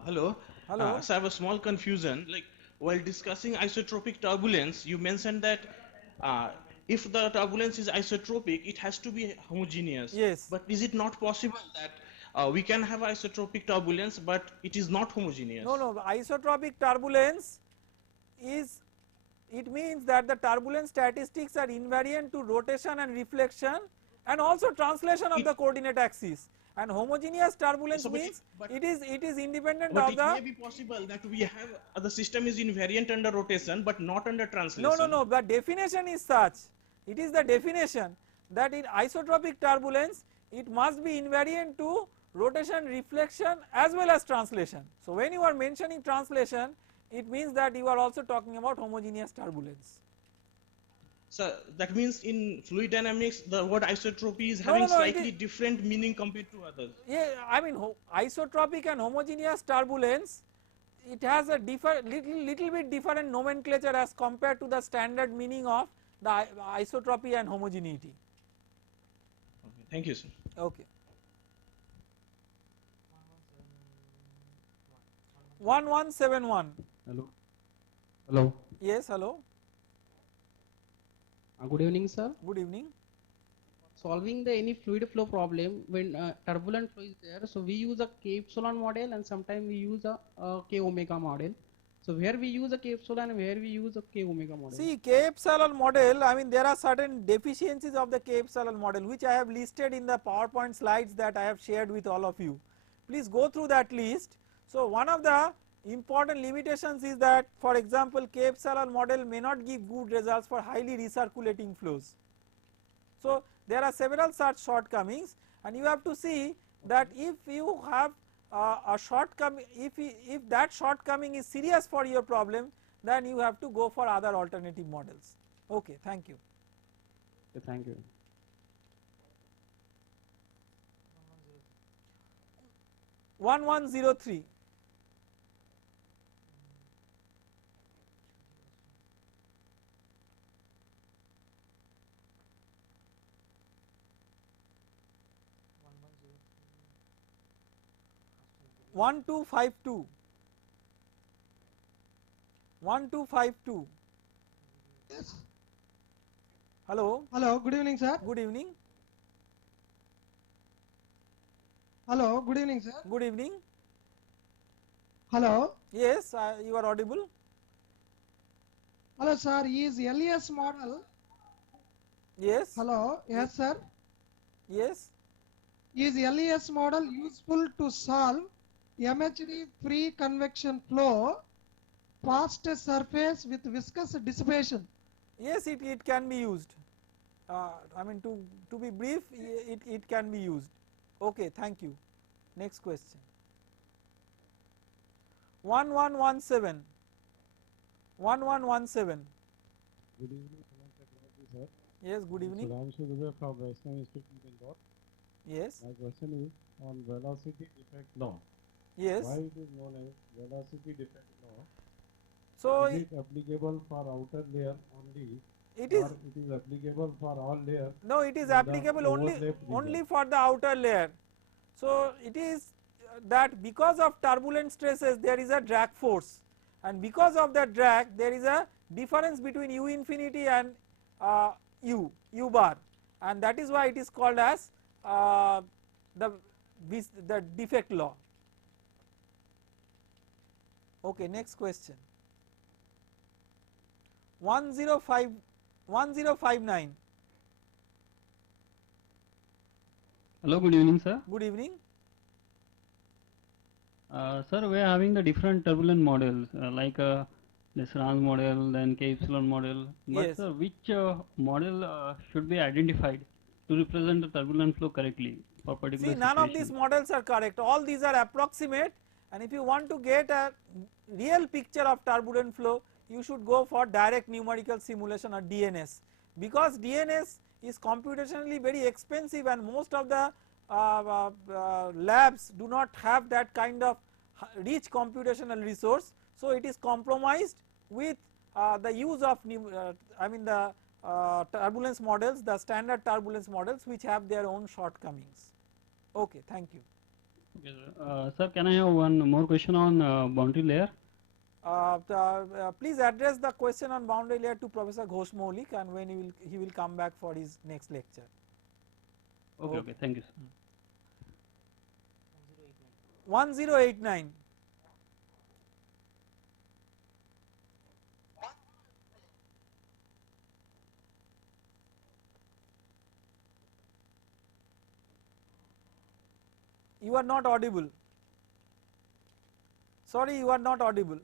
Hello. Hello. So I have a small confusion. Like while discussing isotropic turbulence, you mentioned that if the turbulence is isotropic, it has to be homogeneous. Yes. But is it not possible that we can have isotropic turbulence, but it is not homogeneous? No, no. Isotropic turbulence is, it means that the turbulence statistics are invariant to rotation and reflection and also translation of the coordinate axis. And homogeneous turbulence means it is independent but of it the. may be possible that we have the system is invariant under rotation but not under translation. No, no, no. The definition is such. It is the definition that in isotropic turbulence it must be invariant to rotation, reflection as well as translation. So when you are mentioning translation, it means that you are also talking about homogeneous turbulence. So that means in fluid dynamics the word isotropy is having slightly different meaning compared to others. Yeah, I mean isotropic and homogeneous turbulence, it has a little bit different nomenclature as compared to the standard meaning of the isotropy and homogeneity. Okay, thank you, sir. Okay. 1171. Hello. Hello. Yes, hello. Good evening, sir. Good evening. Solving any fluid flow problem when turbulent flow is there, so we use a K epsilon model and sometimes we use a K omega model. So where we use a K epsilon and where we use a K omega model? See, K epsilon model, I mean there are certain deficiencies of the K epsilon model which I have listed in the PowerPoint slides that I have shared with all of you. Please go through that list. So one of the important limitations is that, for example, K epsilon model may not give good results for highly recirculating flows. So there are several such shortcomings, and you have to see that if you have a shortcoming, if that shortcoming is serious for your problem, then you have to go for other alternative models. Okay, thank you. Okay, thank you. 1103. One two five two. 1252. Yes. Hello. Hello. Good evening, sir. Good evening. Hello. Good evening, sir. Good evening. Hello. Yes, you are audible. Hello, sir. Is LES model? Yes. Hello. Yes, sir. Yes. Is LES model useful to solve MHD free convection flow past a surface with viscous dissipation? Yes, it can be used. I mean to be brief, it can be used. Okay, thank you. Next question. 1117. 1117. Good evening, Solan Technology, sir. Yes, good evening. Sudhanshu Dubey from Vaishnav Institute, Indore. Yes. My question is on velocity defect law. Yes. Why it is known as velocity defect law? So is it applicable for outer layer only? It is. Or it is applicable for all layers? No, it is in the applicable overlapped only region? for the outer layer. So it is that because of turbulent stresses there is a drag force, and because of that drag there is a difference between u infinity and u bar, and that is why it is called as the defect law. Okay, next question. 1059. Hello, good evening, sir. Good evening. Sir, we are having the different turbulent models like this Ran's model, then K epsilon model. But Yes. sir, which model should be identified to represent the turbulent flow correctly for particular See, none of situation? these models are correct. All these are approximate, and if you want to get a real picture of turbulent flow, you should go for direct numerical simulation or DNS, because DNS is computationally very expensive, and most of the labs do not have that kind of rich computational resource. So it is compromised with the use of I mean the turbulence models, the standard turbulence models, which have their own shortcomings. Okay, thank you. Okay, sir, can I have one more question on boundary layer? Please address the question on boundary layer to Professor Ghosh Maulik, and when he will come back for his next lecture. Okay, okay, thank you, sir. 1089. You are not audible. Sorry, you are not audible.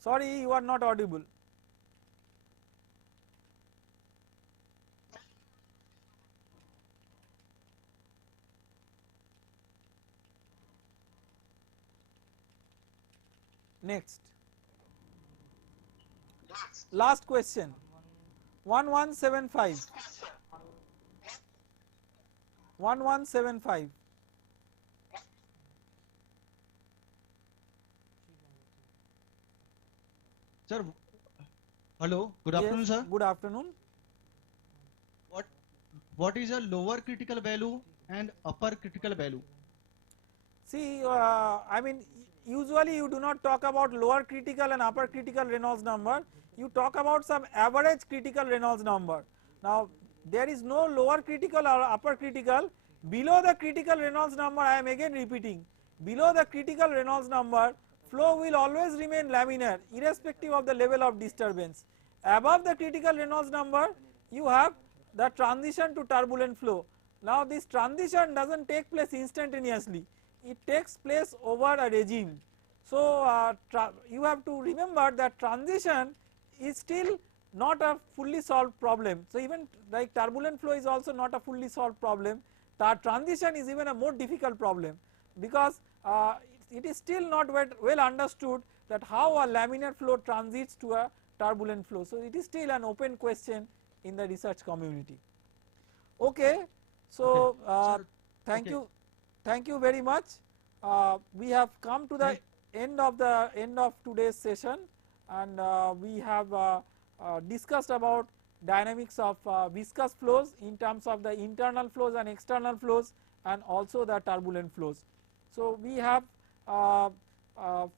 Sorry, you are not audible. Next. Last question. 1175. 1175. Sir, hello, good Yes, afternoon, sir. Good afternoon. What is a lower critical value and upper critical value? See, I mean, usually you do not talk about lower critical and upper critical Reynolds number, you talk about some average critical Reynolds number. Now, there is no lower critical or upper critical. Below the critical Reynolds number, I am again repeating, below the critical Reynolds number, flow will always remain laminar irrespective of the level of disturbance. Above the critical Reynolds number, you have the transition to turbulent flow. Now, this transition does not take place instantaneously, it takes place over a regime. So, you have to remember that transition is still not a fully solved problem. So, even like turbulent flow is also not a fully solved problem. The transition is even a more difficult problem, because it is still not well understood that how a laminar flow transits to a turbulent flow. So, it is still an open question in the research community. Okay. So Sir, thank okay. you, thank you very much. We have come to the end of today's session, and we have discussed about dynamics of viscous flows in terms of the internal flows and external flows, and also the turbulent flows. So we have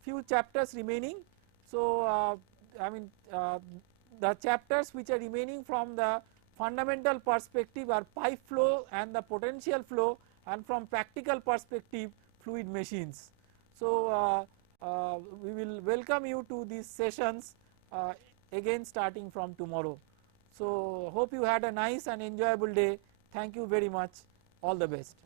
few chapters remaining. So I mean the chapters which are remaining from the fundamental perspective are pipe flow and the potential flow, and from practical perspective fluid machines. So we will welcome you to these sessions again starting from tomorrow. So hope you had a nice and enjoyable day. Thank you very much. All the best.